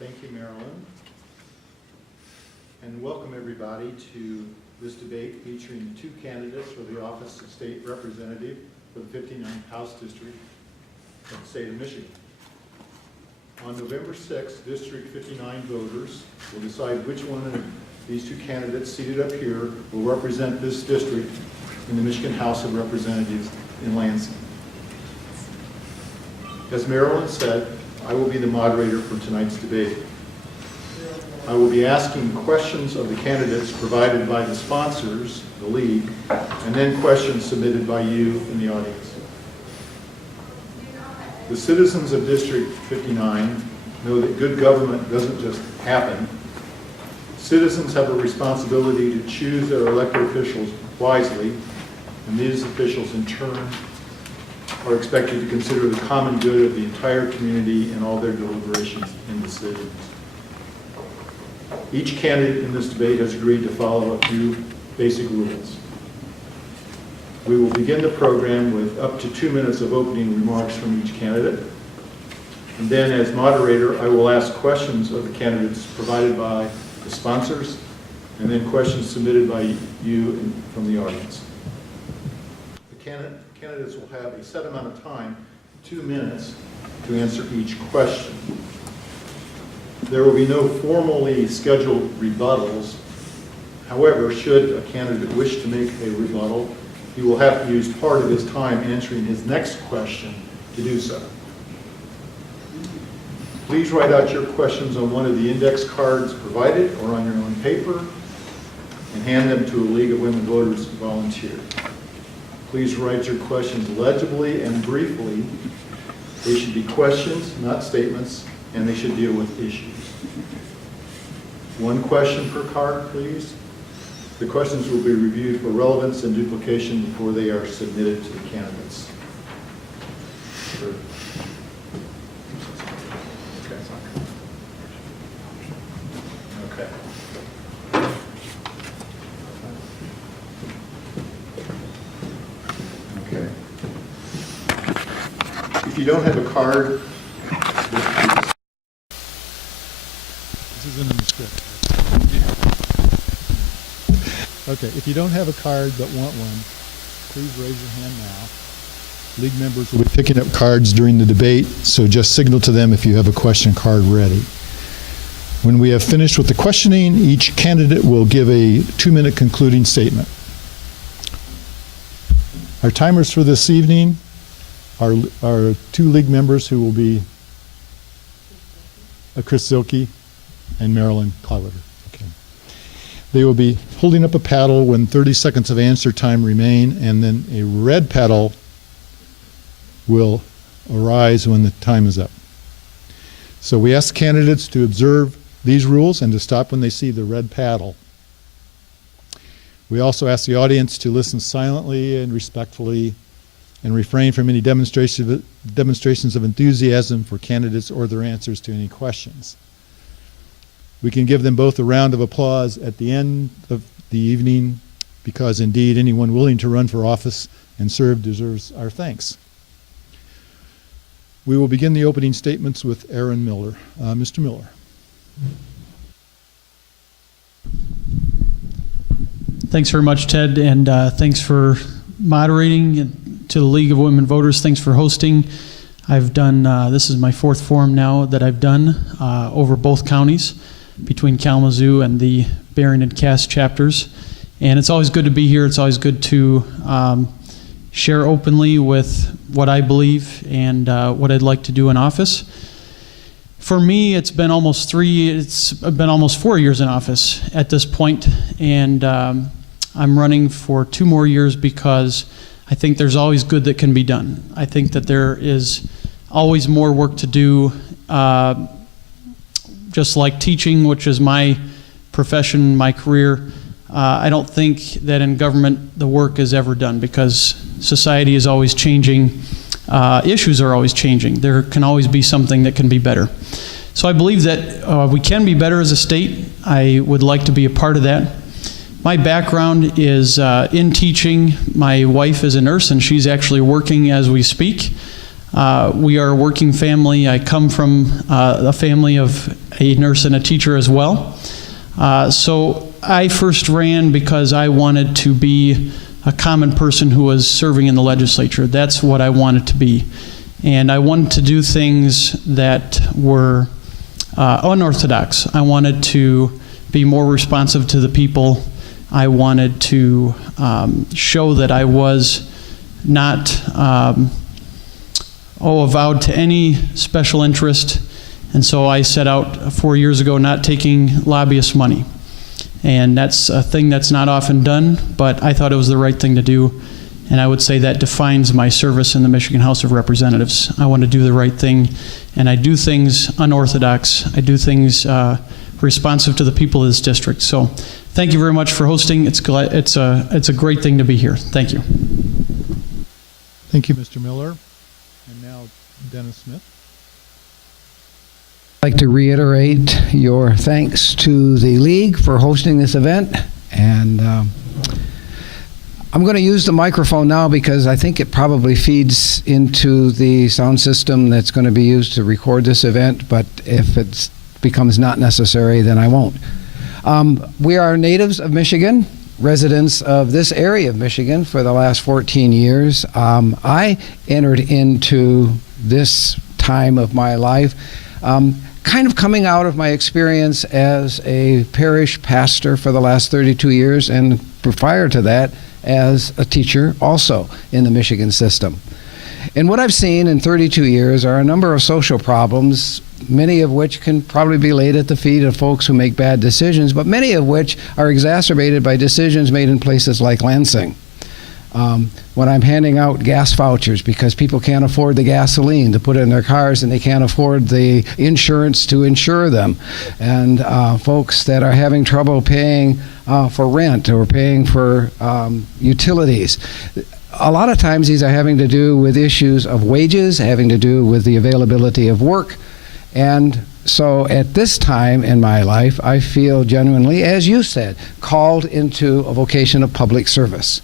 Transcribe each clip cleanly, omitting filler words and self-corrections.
Thank you, Marilyn. And welcome everybody to this debate featuring the two candidates for the office of State Representative for the 59th House District of the state of Michigan. On November 6th, District 59 voters will decide which one of these two candidates seated up here will represent this district in the Michigan House of Representatives in Lansing. As Marilyn said, I will be the moderator for tonight's debate. I will be asking questions of the candidates provided by the sponsors, the league, and then questions submitted by you in the audience. The citizens of District 59 know that good government doesn't just happen. Citizens have a responsibility to choose their elected officials wisely, and these officials in turn are expected to consider the common good of the entire community in all their deliberations and decisions. Each candidate in this debate has agreed to follow a few basic rules. We will begin the program with up to 2 minutes of opening remarks from each candidate. And then as moderator, I will ask questions of the candidates provided by the sponsors, and then questions submitted by you and from the audience. The candidates will have a set amount of time, 2 minutes, to answer each question. There will be no formally scheduled rebuttals. However, should a candidate wish to make a rebuttal, he will have to use part of his time answering his next question to do so. Please write out your questions on one of the index cards provided or on your own paper and hand them to a League of Women Voters volunteer. Please write your questions legibly and briefly. They should be questions, not statements, and they should deal with issues. One question per card, please. The questions will be reviewed for relevance and duplication before they are submitted to the candidates. Sure. Okay. Okay. If you don't have a card, this isn't in the script. Okay, if you don't have a card but want one, please raise your hand now. League members will be picking up cards during the debate, so just signal to them if you have a question card ready. When we have finished with the questioning, each candidate will give a 2-minute concluding statement. Our timers for this evening are two league members who will be Chris Zilke and Marilyn Cloweter. Okay. They will be holding up a paddle when 30 seconds of answer time remain, and then a red paddle will arise when the time is up. So we ask candidates to observe these rules and to stop when they see the red paddle. We also ask the audience to listen silently and respectfully and refrain from any demonstrations of enthusiasm for candidates or their answers to any questions. We can give them both a round of applause at the end of the evening because indeed anyone willing to run for office and serve deserves our thanks. We will begin the opening statements with Aaron Miller. Mr. Miller. Thanks very much, Ted, and thanks for moderating. And to the League of Women Voters, thanks for hosting. I've done, this is my 4th forum now that I've done over both counties between Kalamazoo and the Berrien and Cass chapters. And it's always good to be here. It's always good to share openly with what I believe and what I'd like to do in office. For me, it's been almost 4 years in office at this point, and I'm running for 2 more years because I think there's always good that can be done. I think that there is always more work to do, just like teaching, which is my profession, my career. I don't think that in government the work is ever done because society is always changing. Issues are always changing. There can always be something that can be better. So I believe that we can be better as a state. I would like to be a part of that. My background is in teaching. My wife is a nurse and she's actually working as we speak. We are a working family. I come from a family of a nurse and a teacher as well. So I first ran because I wanted to be a common person who was serving in the legislature. That's what I wanted to be. And I wanted to do things that were unorthodox. I wanted to be more responsive to the people. I wanted to show that I was not avowed to any special interest. And so I set out 4 years ago not taking lobbyist money. And that's a thing that's not often done, but I thought it was the right thing to do. And I would say that defines my service in the Michigan House of Representatives. I want to do the right thing, and I do things unorthodox. I do things responsive to the people of this district. So thank you very much for hosting. It's a great thing to be here. Thank you. Thank you, Mr. Miller. And now Dennis Smith. I'd like to reiterate your thanks to the League for hosting this event. And I'm going to use the microphone now because I think it probably feeds into the sound system that's going to be used to record this event. But if it becomes not necessary, then I won't. We are natives of Michigan, residents of this area of Michigan for the last 14 years. I entered into this time of my life kind of coming out of my experience as a parish pastor for the last 32 years, and prior to that as a teacher also in the Michigan system. And what I've seen in 32 years are a number of social problems, many of which can probably be laid at the feet of folks who make bad decisions, but many of which are exacerbated by decisions made in places like Lansing. When I'm handing out gas vouchers because people can't afford the gasoline to put in their cars and they can't afford the insurance to insure them, and folks that are having trouble paying for rent or paying for utilities. A lot of times these are having to do with issues of wages, having to do with the availability of work. And so at this time in my life, I feel genuinely, as you said, called into a vocation of public service.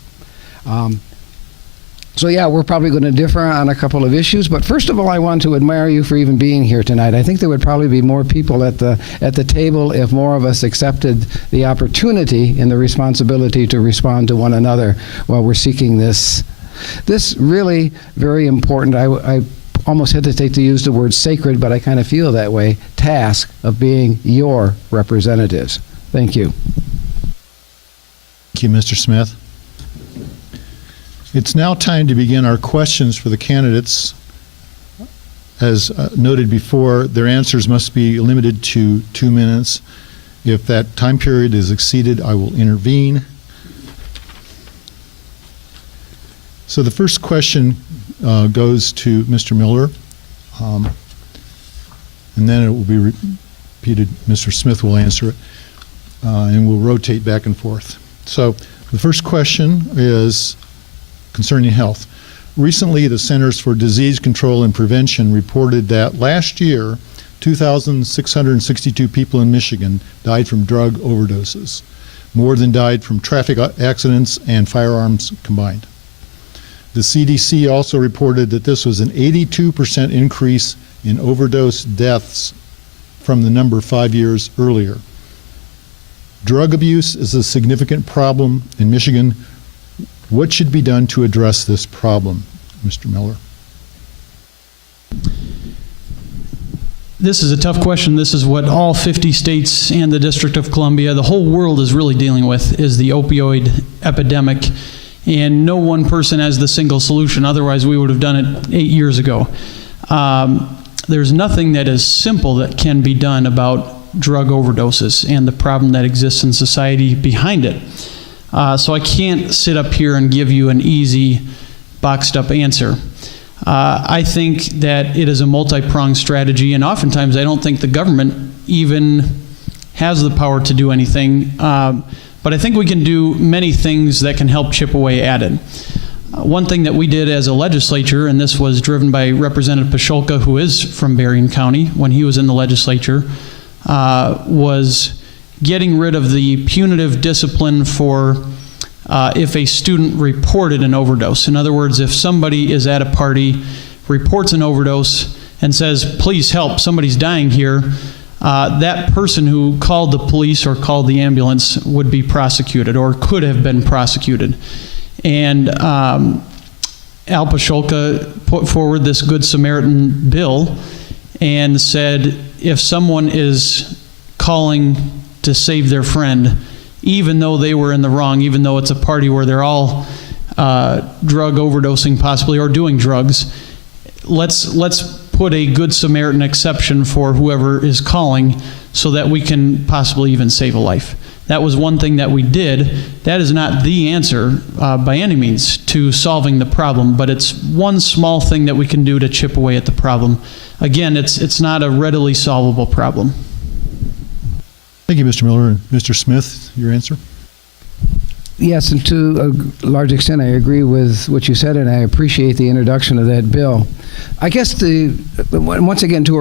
So yeah, we're probably going to differ on a couple of issues, but first of all, I want to admire you for even being here tonight. I think there would probably be more people at the table if more of us accepted the opportunity and the responsibility to respond to one another while we're seeking this really very important, I almost hesitate to use the word sacred, but I kind of feel that way, task of being your representatives. Thank you. Thank you, Mr. Smith. It's now time to begin our questions for the candidates. As noted before, their answers must be limited to 2 minutes. If that time period is exceeded, I will intervene. So the first question goes to Mr. Miller, and then it will be repeated. Mr. Smith will answer it, and we'll rotate back and forth. So the first question is concerning health. Recently, the Centers for Disease Control and Prevention reported that last year, 2,662 people in Michigan died from drug overdoses, more than died from traffic accidents and firearms combined. The CDC also reported that this was an 82% increase in overdose deaths from the number 5 years earlier. Drug abuse is a significant problem in Michigan. What should be done to address this problem, Mr. Miller? This is a tough question. This is what all 50 states and the District of Columbia, the whole world is really dealing with, is the opioid epidemic. And no one person has the single solution. Otherwise, we would have done it 8 years ago. There's nothing that is simple that can be done about drug overdoses and the problem that exists in society behind it. So I can't sit up here and give you an easy, boxed-up answer. I think that it is a multi-pronged strategy, and oftentimes I don't think the government even has the power to do anything. But I think we can do many things that can help chip away at it. One thing that we did as a legislature, and this was driven by Representative Pasholka, who is from Berrien County, when he was in the legislature, was getting rid of the punitive discipline for if a student reported an overdose. In other words, if somebody is at a party, reports an overdose and says, please help, somebody's dying here, that person who called the police or called the ambulance would be prosecuted or could have been prosecuted. And Al Pasholka put forward this Good Samaritan bill and said if someone is calling to save their friend, even though they were in the wrong, even though it's a party where they're all drug overdosing possibly or doing drugs, let's put a Good Samaritan exception for whoever is calling so that we can possibly even save a life. That was one thing that we did. That is not the answer by any means to solving the problem, but it's one small thing that we can do to chip away at the problem. Again, it's not a readily solvable problem. Thank you, Mr. Miller. And Mr. Smith, your answer? Yes, and to a large extent, I agree with what you said, and I appreciate the introduction of that bill. I guess once again to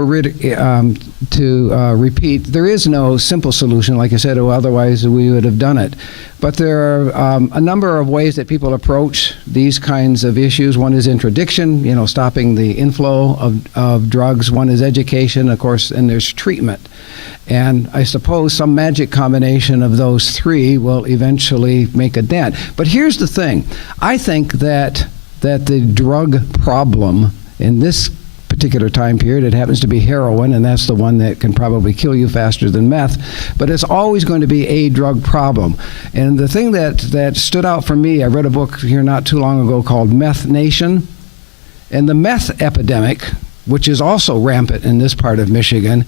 repeat, there is no simple solution, like I said, or otherwise we would have done it. But there are a number of ways that people approach these kinds of issues. One is interdiction, stopping the inflow of drugs. One is education, of course, and there's treatment. And I suppose some magic combination of those three will eventually make a dent. But here's the thing. I think that the drug problem in this particular time period, it happens to be heroin, and that's the one that can probably kill you faster than meth, but it's always going to be a drug problem. And the thing that stood out for me, I read a book here not too long ago called Meth Nation, and the meth epidemic, which is also rampant in this part of Michigan,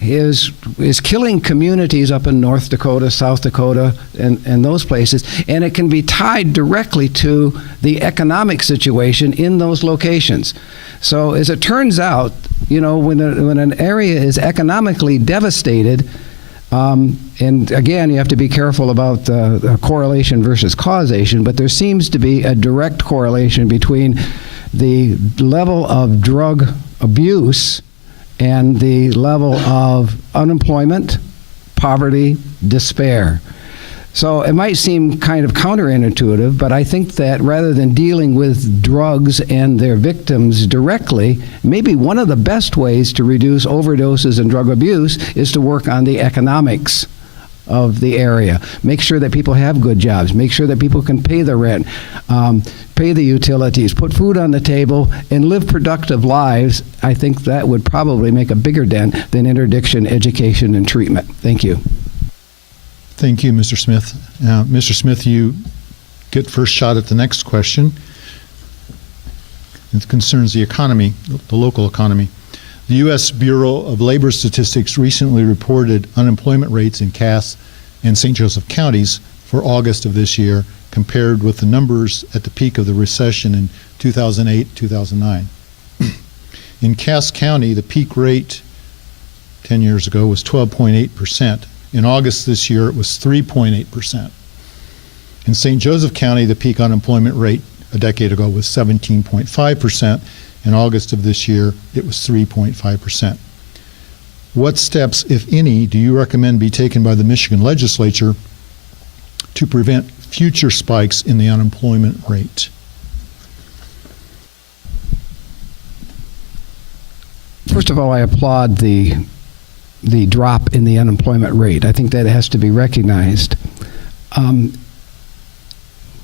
is killing communities up in North Dakota, South Dakota, and those places, and it can be tied directly to the economic situation in those locations. So as it turns out, when an area is economically devastated, and again, you have to be careful about the correlation versus causation, but there seems to be a direct correlation between the level of drug abuse and the level of unemployment, poverty, despair. So it might seem kind of counterintuitive, but I think that rather than dealing with drugs and their victims directly, maybe one of the best ways to reduce overdoses and drug abuse is to work on the economics of the area. Make sure that people have good jobs. Make sure that people can pay the rent, pay the utilities, put food on the table, and live productive lives. I think that would probably make a bigger dent than interdiction, education, and treatment. Thank you. Thank you, Mr. Smith. Mr. Smith, you get first shot at the next question. It concerns the economy, the local economy. The U.S. Bureau of Labor Statistics recently reported unemployment rates in Cass and St. Joseph counties for August of this year compared with the numbers at the peak of the recession in 2008-2009. In Cass County, the peak rate 10 years ago was 12.8%. In August this year, it was 3.8%. In St. Joseph County, the peak unemployment rate a decade ago was 17.5%. In August of this year, it was 3.5%. What steps, if any, do you recommend be taken by the Michigan legislature to prevent future spikes in the unemployment rate? First of all, I applaud the drop in the unemployment rate. I think that has to be recognized.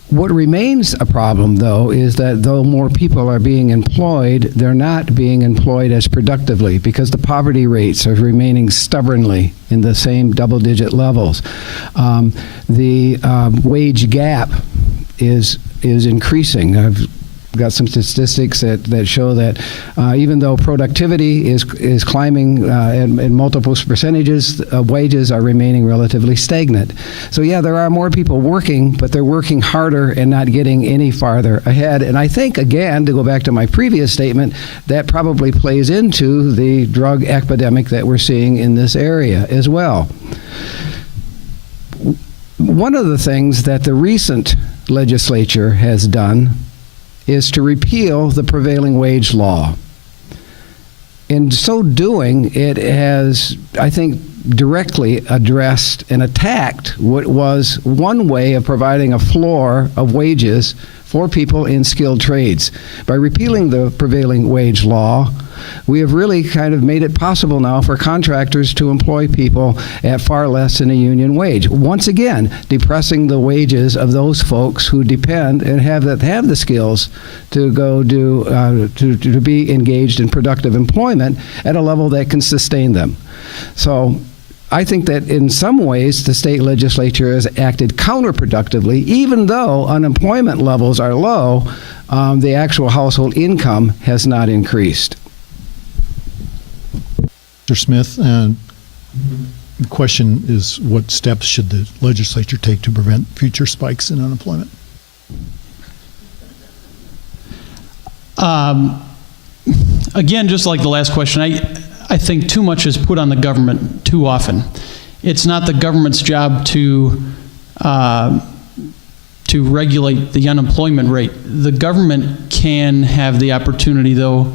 What remains a problem, though, is that though more people are being employed, they're not being employed as productively because the poverty rates are remaining stubbornly in the same double-digit levels. The wage gap is increasing. I've got some statistics that show that even though productivity is climbing in multiple percentages, wages are remaining relatively stagnant. So yeah, there are more people working, but they're working harder and not getting any farther ahead. And I think, again, to go back to my previous statement, that probably plays into the drug epidemic that we're seeing in this area as well. One of the things that the recent legislature has done is to repeal the prevailing wage law. In so doing, it has, I think, directly addressed and attacked what was one way of providing a floor of wages for people in skilled trades. By repealing the prevailing wage law, we have really kind of made it possible now for contractors to employ people at far less than a union wage. Once again, depressing the wages of those folks who depend and have the skills to go do to be engaged in productive employment at a level that can sustain them. So I think that in some ways the state legislature has acted counterproductively. Even though unemployment levels are low, the actual household income has not increased. Mr. Smith, the question is, what steps should the legislature take to prevent future spikes in unemployment? Again, just like the last question, I think too much is put on the government too often. It's not the government's job to regulate the unemployment rate. The government can have the opportunity, though,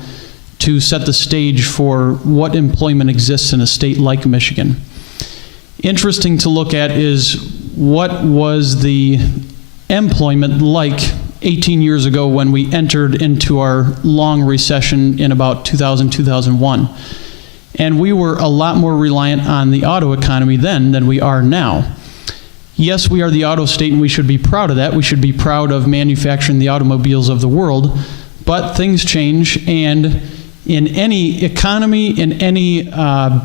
to set the stage for what employment exists in a state like Michigan. Interesting to look at is what was the employment like 18 years ago when we entered into our long recession in about 2000, 2001. And we were a lot more reliant on the auto economy then than we are now. Yes, we are the auto state and we should be proud of that. We should be proud of manufacturing the automobiles of the world, but things change, and in any economy, in any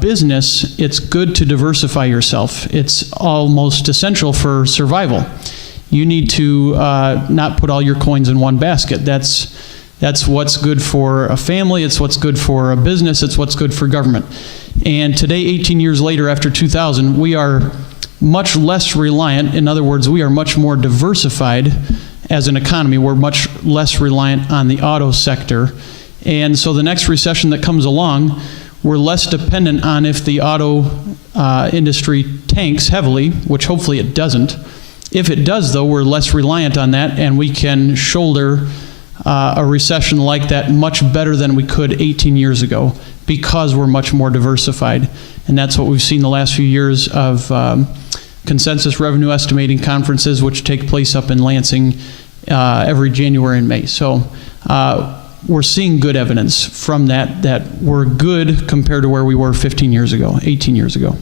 business, it's good to diversify yourself. It's almost essential for survival. You need to not put all your coins in one basket. That's what's good for a family, it's what's good for a business, it's what's good for government. And today, 18 years later after 2000, we are much less reliant. In other words, we are much more diversified as an economy. We're much less reliant on the auto sector. And so the next recession that comes along, we're less dependent on if the auto industry tanks heavily, which hopefully it doesn't. If it does, though, we're less reliant on that, and we can shoulder a recession like that much better than we could 18 years ago because we're much more diversified. And that's what we've seen the last few years of consensus revenue estimating conferences, which take place up in Lansing every January and May. So we're seeing good evidence from that we're good compared to where we were 15 years ago, 18 years ago.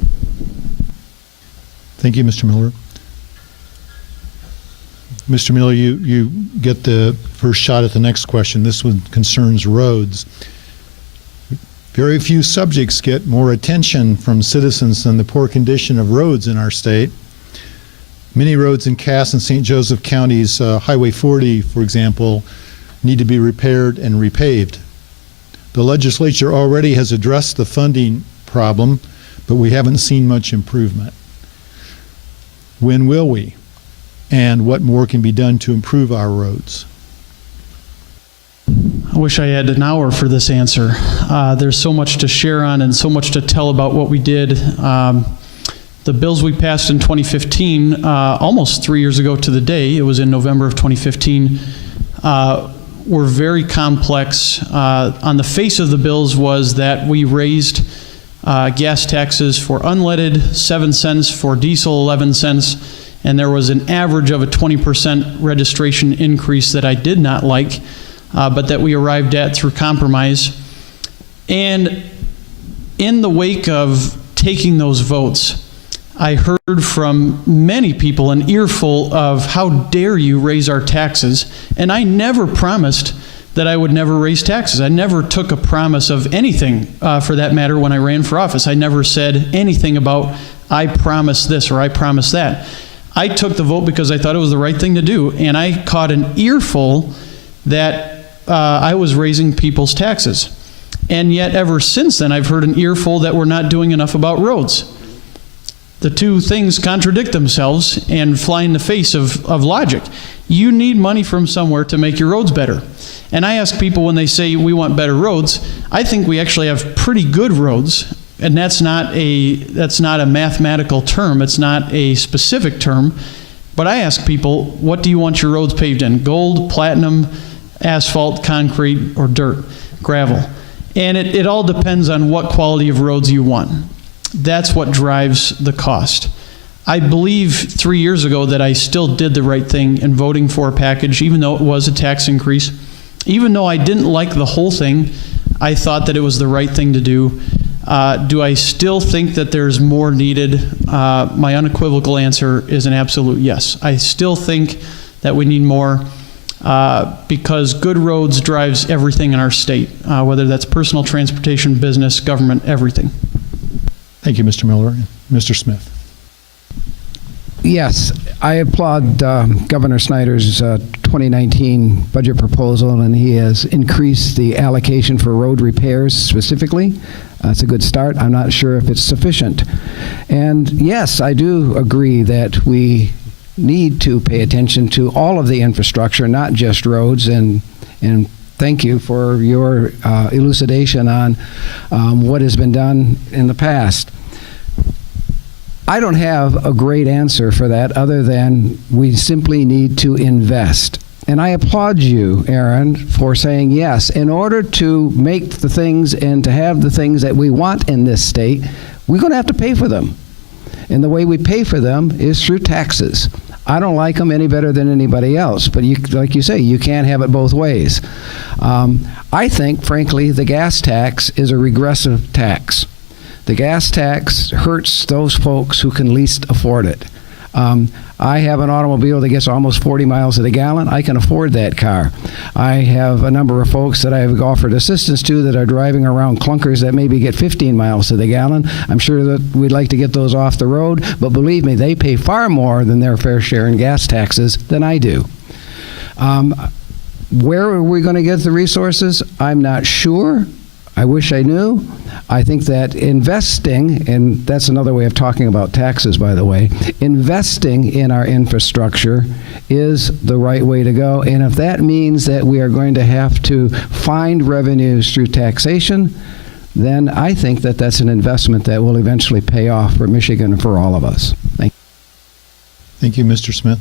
Thank you, Mr. Miller. Mr. Miller, you get the first shot at the next question. This one concerns roads. Very few subjects get more attention from citizens than the poor condition of roads in our state. Many roads in Cass and St. Joseph counties, Highway 40, for example, need to be repaired and repaved. The legislature already has addressed the funding problem, but we haven't seen much improvement. When will we? And what more can be done to improve our roads? I wish I had an hour for this answer. There's so much to share on and so much to tell about what we did. The bills we passed in 2015, almost 3 years ago to the day, it was in November of 2015, were very complex. On the face of the bills was that we raised gas taxes for unleaded 7 cents, for diesel 11 cents, and there was an average of a 20% registration increase that I did not like, but that we arrived at through compromise. And in the wake of taking those votes, I heard from many people an earful of, how dare you raise our taxes? And I never promised that I would never raise taxes. I never took a promise of anything, for that matter, when I ran for office. I never said anything about, I promise this or I promise that. I took the vote because I thought it was the right thing to do, and I caught an earful that I was raising people's taxes. And yet ever since then, I've heard an earful that we're not doing enough about roads. The two things contradict themselves and fly in the face of logic. You need money from somewhere to make your roads better. And I ask people when they say we want better roads, I think we actually have pretty good roads. And that's not a mathematical term. It's not a specific term. But I ask people, what do you want your roads paved in? Gold, platinum, asphalt, concrete, or dirt, gravel? And it all depends on what quality of roads you want. That's what drives the cost. I believe 3 years ago that I still did the right thing in voting for a package, even though it was a tax increase. Even though I didn't like the whole thing, I thought that it was the right thing to do. Do I still think that there's more needed? My unequivocal answer is an absolute yes. I still think that we need more because good roads drives everything in our state, whether that's personal transportation, business, government, everything. Thank you, Mr. Miller. Mr. Smith. Yes, I applaud Governor Snyder's 2019 budget proposal, and he has increased the allocation for road repairs specifically. It's a good start. I'm not sure if it's sufficient. And yes, I do agree that we need to pay attention to all of the infrastructure, not just roads, and thank you for your elucidation on what has been done in the past. I don't have a great answer for that other than we simply need to invest. And I applaud you, Aaron, for saying yes. In order to make the things and to have the things that we want in this state, we're going to have to pay for them. And the way we pay for them is through taxes. I don't like them any better than anybody else, but like you say, you can't have it both ways. I think, frankly, the gas tax is a regressive tax. The gas tax hurts those folks who can least afford it. I have an automobile that gets almost 40 miles to the gallon. I can afford that car. I have a number of folks that I've offered assistance to that are driving around clunkers that maybe get 15 miles to the gallon. I'm sure that we'd like to get those off the road, but believe me, they pay far more than their fair share in gas taxes than I do. Where are we going to get the resources? I'm not sure. I wish I knew. I think that investing, and that's another way of talking about taxes, by the way, investing in our infrastructure is the right way to go. And if that means that we are going to have to find revenues through taxation, then I think that that's an investment that will eventually pay off for Michigan and for all of us. Thank you. Thank you, Mr. Smith.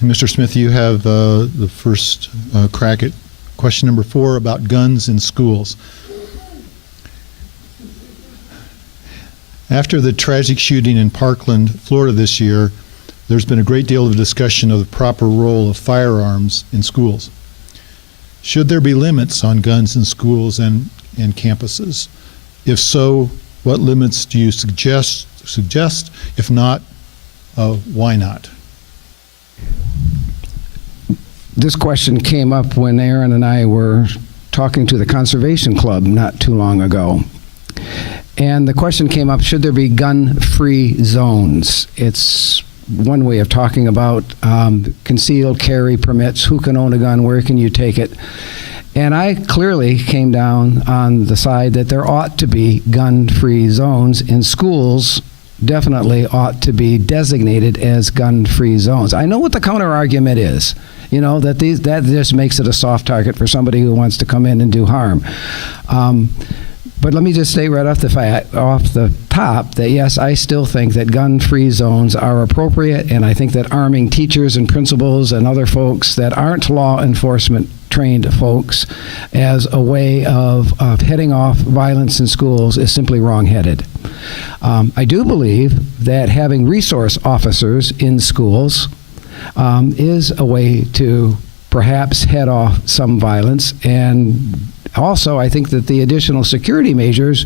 And Mr. Smith, you have the first crack at question number 4 about guns in schools. After the tragic shooting in Parkland, Florida this year, there's been a great deal of discussion of the proper role of firearms in schools. Should there be limits on guns in schools and campuses? If so, what limits do you suggest? If not, why not? This question came up when Aaron and I were talking to the Conservation Club not too long ago. And the question came up, should there be gun-free zones? It's one way of talking about concealed carry permits, who can own a gun, where can you take it? And I clearly came down on the side that there ought to be gun-free zones in schools. Definitely ought to be designated as gun-free zones. I know what the counter-argument is. You know, that just makes it a soft target for somebody who wants to come in and do harm. But let me just say right off the top that yes, I still think that gun-free zones are appropriate, and I think that arming teachers and principals and other folks that aren't law enforcement trained folks as a way of heading off violence in schools is simply wrong-headed. I do believe that having resource officers in schools is a way to perhaps head off some violence. And also, I think that the additional security measures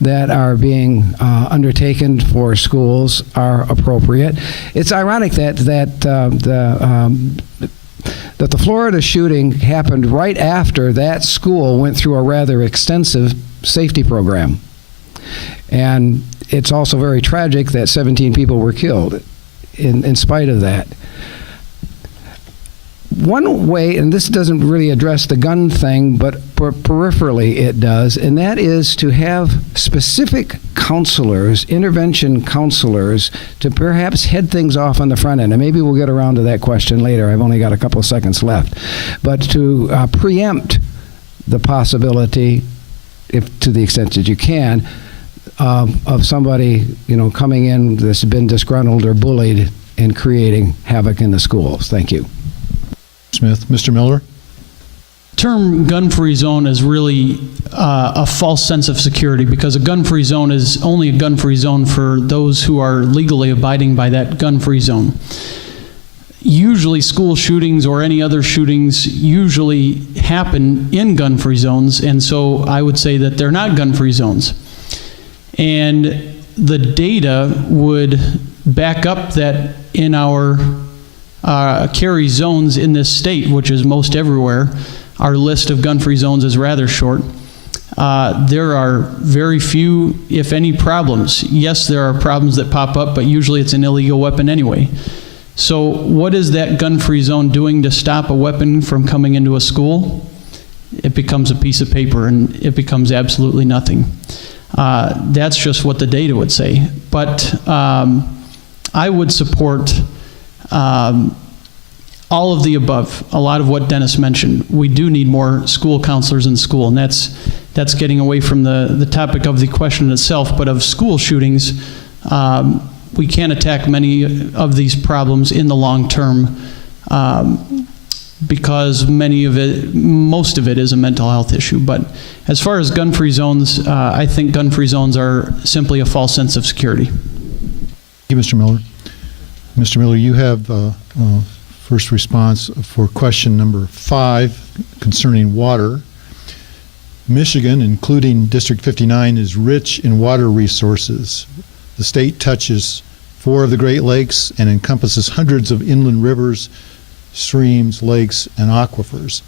that are being undertaken for schools are appropriate. It's ironic that the Florida shooting happened right after that school went through a rather extensive safety program. And it's also very tragic that 17 people were killed in spite of that. One way, and this doesn't really address the gun thing, but peripherally it does, and that is to have specific counselors, intervention counselors, to perhaps head things off on the front end. And maybe we'll get around to that question later. I've only got a couple of seconds left. But to preempt the possibility, if to the extent that you can, of somebody, coming in that's been disgruntled or bullied and creating havoc in the schools. Thank you. Smith. Mr. Miller? term gun-free zone is really a false sense of security, because a gun-free zone is only a gun-free zone for those who are legally abiding by that gun-free zone. Usually school shootings or any other shootings usually happen in gun-free zones, and so I would say that they're not gun-free zones. And the data would back up that in our carry zones in this state, which is most everywhere, our list of gun-free zones is rather short. There are very few, if any, problems. Yes, there are problems that pop up, but usually it's an illegal weapon anyway. So what is that gun-free zone doing to stop a weapon from coming into a school? It becomes a piece of paper, and it becomes absolutely nothing. That's just what the data would say. But I would support all of the above, a lot of what Dennis mentioned. We do need more school counselors in school, and that's getting away from the topic of the question itself, but of school shootings. We can't attack many of these problems in the long term because most of it is a mental health issue. But as far as gun-free zones, I think gun-free zones are simply a false sense of security. Thank you, Mr. Miller. Mr. Miller, you have first response for question number 5 concerning water. Michigan, including District 59, is rich in water resources. The state touches 4 of the Great Lakes and encompasses hundreds of inland rivers, streams, lakes, and aquifers.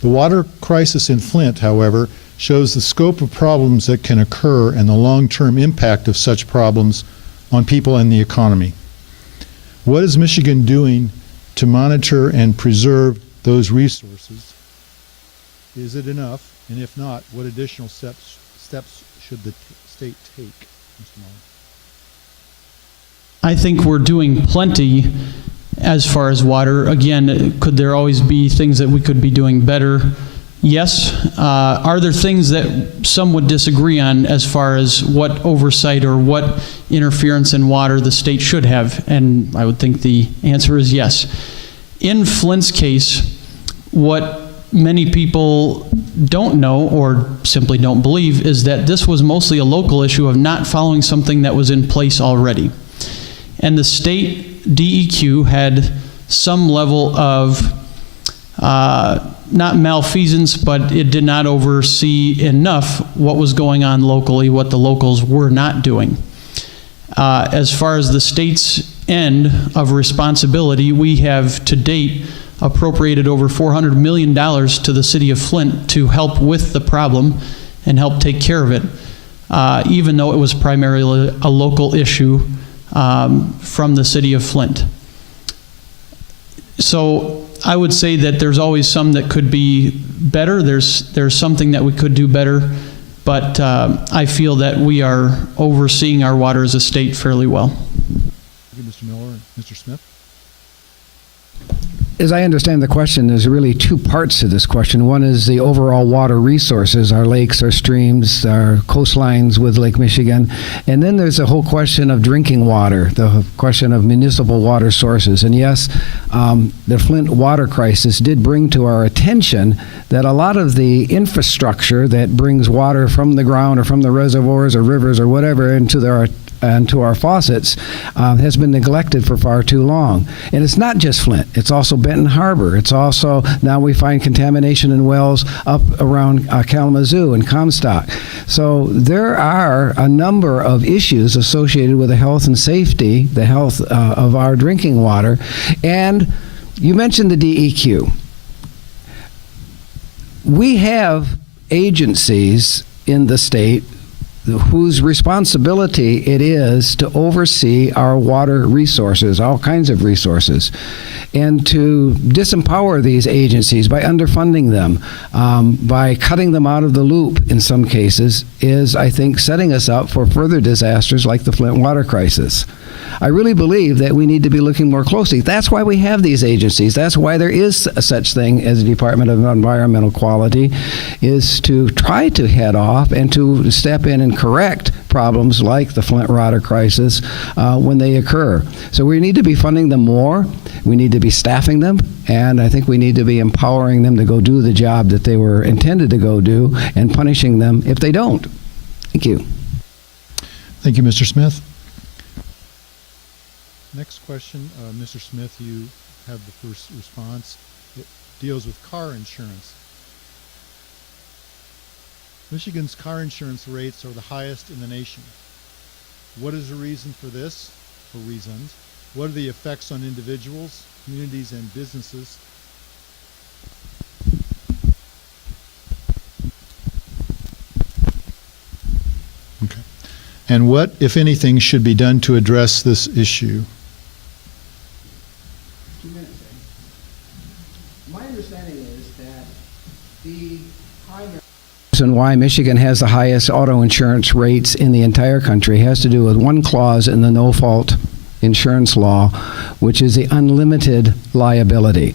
The water crisis in Flint, however, shows the scope of problems that can occur and the long-term impact of such problems on people and the economy. What is Michigan doing to monitor and preserve those resources? Is it enough? And if not, what additional steps should the state take? Mr. Muller. I think we're doing plenty as far as water. Again, could there always be things that we could be doing better? Yes. Are there things that some would disagree on as far as what oversight or what interference in water the state should have? And I would think the answer is yes. In Flint's case, what many people don't know or simply don't believe is that this was mostly a local issue of not following something that was in place already. And the state DEQ had some level of not malfeasance, but it did not oversee enough what was going on locally, what the locals were not doing. As far as the state's end of responsibility, we have to date appropriated over $400 million to the city of Flint to help with the problem and help take care of it, even though it was primarily a local issue from the city of Flint. So I would say that there's always some that could be better. There's something that we could do better, but I feel that we are overseeing our water as a state fairly well. Thank you, Mr. Miller. Mr. Smith? As I understand the question, there's really 2 parts to this question. One is the overall water resources, our lakes, our streams, our coastlines with Lake Michigan. And then there's a whole question of drinking water, the question of municipal water sources. And yes, the Flint water crisis did bring to our attention that a lot of the infrastructure that brings water from the ground or from the reservoirs or rivers or whatever into our faucets has been neglected for far too long. And it's not just Flint. It's also Benton Harbor. It's also, now we find contamination in wells up around Kalamazoo and Comstock. So there are a number of issues associated with the health and safety, the health of our drinking water. And you mentioned the DEQ. We have agencies in the state whose responsibility it is to oversee our water resources, all kinds of resources, and to disempower these agencies by underfunding them, by cutting them out of the loop in some cases, is, I think, setting us up for further disasters like the Flint water crisis. I really believe that we need to be looking more closely. That's why we have these agencies. That's why there is a such thing as the Department of Environmental Quality, is to try to head off and to step in and correct problems like the Flint Rotter crisis when they occur. So we need to be funding them more. We need to be staffing them, and I think we need to be empowering them to go do the job that they were intended to go do and punishing them if they don't. Thank you. Thank you, Mr. Smith. Next question, Mr. Smith, you have the first response. It deals with car insurance. Michigan's car insurance rates are the highest in the nation. What is the reason for this, or reasons? What are the effects on individuals, communities, and businesses? Okay. And what, if anything, should be done to address this issue? 2 minutes. My understanding is that the primary reason why Michigan has the highest auto insurance rates in the entire country has to do with one clause in the no-fault insurance law, which is the unlimited liability.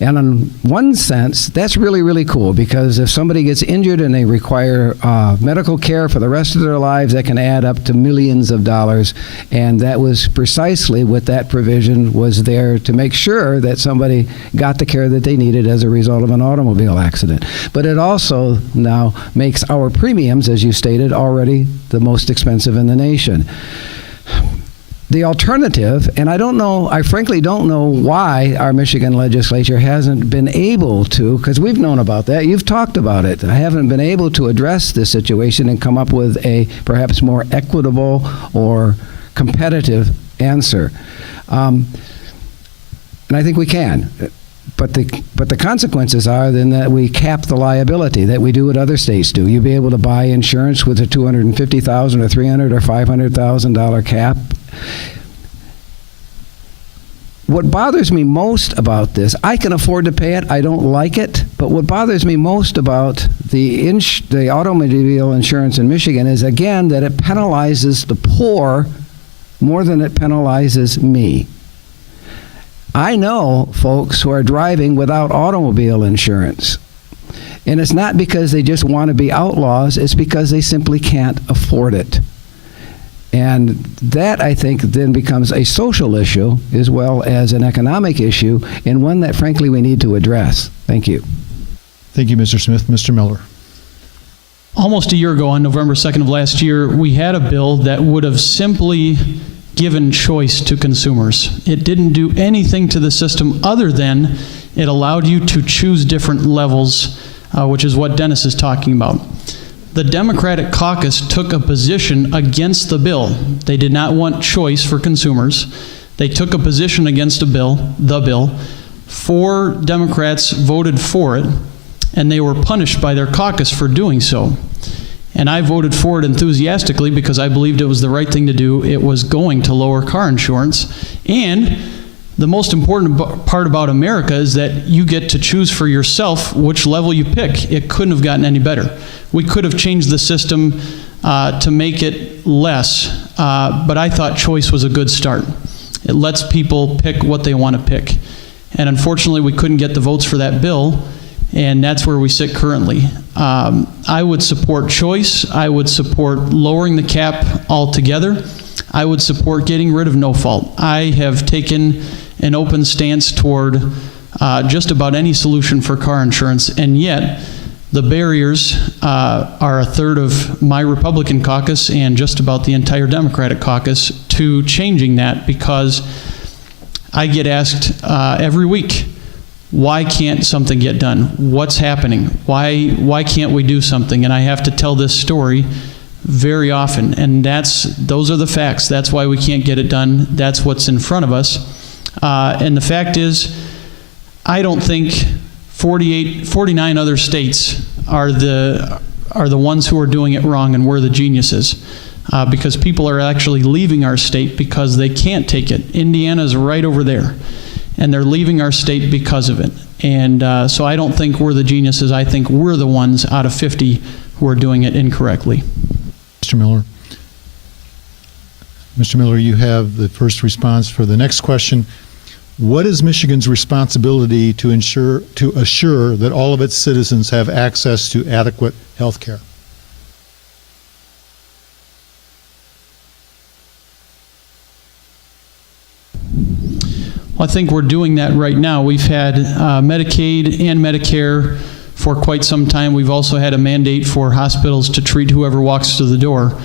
And in one sense, that's really, really cool, because if somebody gets injured and they require medical care for the rest of their lives, that can add up to millions of dollars. And that was precisely what that provision was there to make sure that somebody got the care that they needed as a result of an automobile accident. But it also now makes our premiums, as you stated, already the most expensive in the nation. The alternative, and I frankly don't know why our Michigan legislature hasn't been able to, because we've known about that, you've talked about it, I haven't been able to address this situation and come up with a perhaps more equitable or competitive answer. And I think we can. But the consequences are then that we cap the liability, that we do what other states do. You'll be able to buy insurance with a $250,000 or $300,000 or $500,000 cap. What bothers me most about this, I can afford to pay it, I don't like it, but what bothers me most about the automobile insurance in Michigan is, again, that it penalizes the poor more than it penalizes me. I know folks who are driving without automobile insurance. And it's not because they just want to be outlaws, it's because they simply can't afford it. And that, I think, then becomes a social issue as well as an economic issue, and one that, frankly, we need to address. Thank you. Thank you, Mr. Smith. Mr. Miller. Almost a year ago, on November 2nd of last year, we had a bill that would have simply given choice to consumers. It didn't do anything to the system other than it allowed you to choose different levels, which is what Dennis is talking about. The Democratic caucus took a position against the bill. They did not want choice for consumers. They took a position against the bill. 4 Democrats voted for it, and they were punished by their caucus for doing so. And I voted for it enthusiastically because I believed it was the right thing to do. It was going to lower car insurance. And the most important part about America is that you get to choose for yourself which level you pick. It couldn't have gotten any better. We could have changed the system to make it less, but I thought choice was a good start. It lets people pick what they want to pick. And unfortunately, we couldn't get the votes for that bill, and that's where we sit currently. I would support choice. I would support lowering the cap altogether. I would support getting rid of no fault. I have taken an open stance toward just about any solution for car insurance, and yet the barriers are a third of my Republican caucus and just about the entire Democratic caucus to changing that, because I get asked every week, why can't something get done? What's happening? Why can't we do something? And I have to tell this story very often, and those are the facts. That's why we can't get it done. That's what's in front of us. And the fact is, I don't think 49 other states are the ones who are doing it wrong, and we're the geniuses. Because people are actually leaving our state because they can't take it. Indiana's right over there, and they're leaving our state because of it. And so I don't think we're the geniuses. I think we're the ones out of 50 who are doing it incorrectly. Mr. Miller. Mr. Miller, you have the first response for the next question. What is Michigan's responsibility to assure that all of its citizens have access to adequate health care? I think we're doing that right now. We've had Medicaid and Medicare for quite some time. We've also had a mandate for hospitals to treat whoever walks through the door.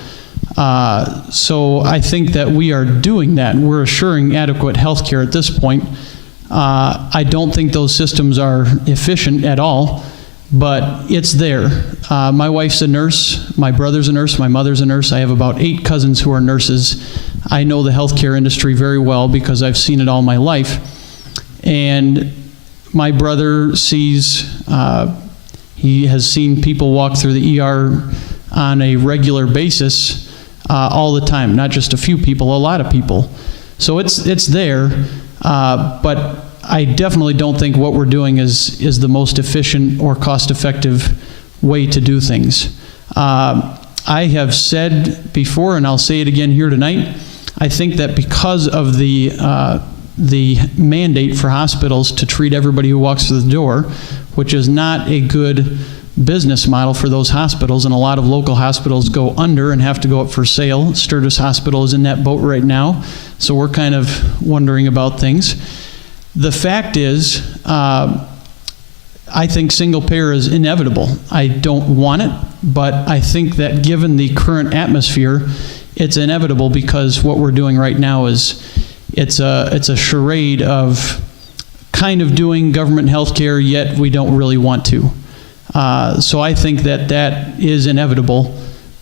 So I think that we are doing that. We're assuring adequate health care at this point. I don't think those systems are efficient at all, but it's there. My wife's a nurse, my brother's a nurse, my mother's a nurse. I have about 8 cousins who are nurses. I know the healthcare industry very well because I've seen it all my life. And my brother sees, he has seen people walk through the ER on a regular basis all the time, not just a few people, a lot of people. So it's there, but I definitely don't think what we're doing is the most efficient or cost-effective way to do things. I have said before, and I'll say it again here tonight, I think that because of the mandate for hospitals to treat everybody who walks through the door, which is not a good business model for those hospitals, and a lot of local hospitals go under and have to go up for sale. Sturgis Hospital is in that boat right now, so we're kind of wondering about things. The fact is, I think single payer is inevitable. I don't want it, but I think that given the current atmosphere, it's inevitable because what we're doing right now is it's a charade of kind of doing government health care, yet we don't really want to. So I think that is inevitable,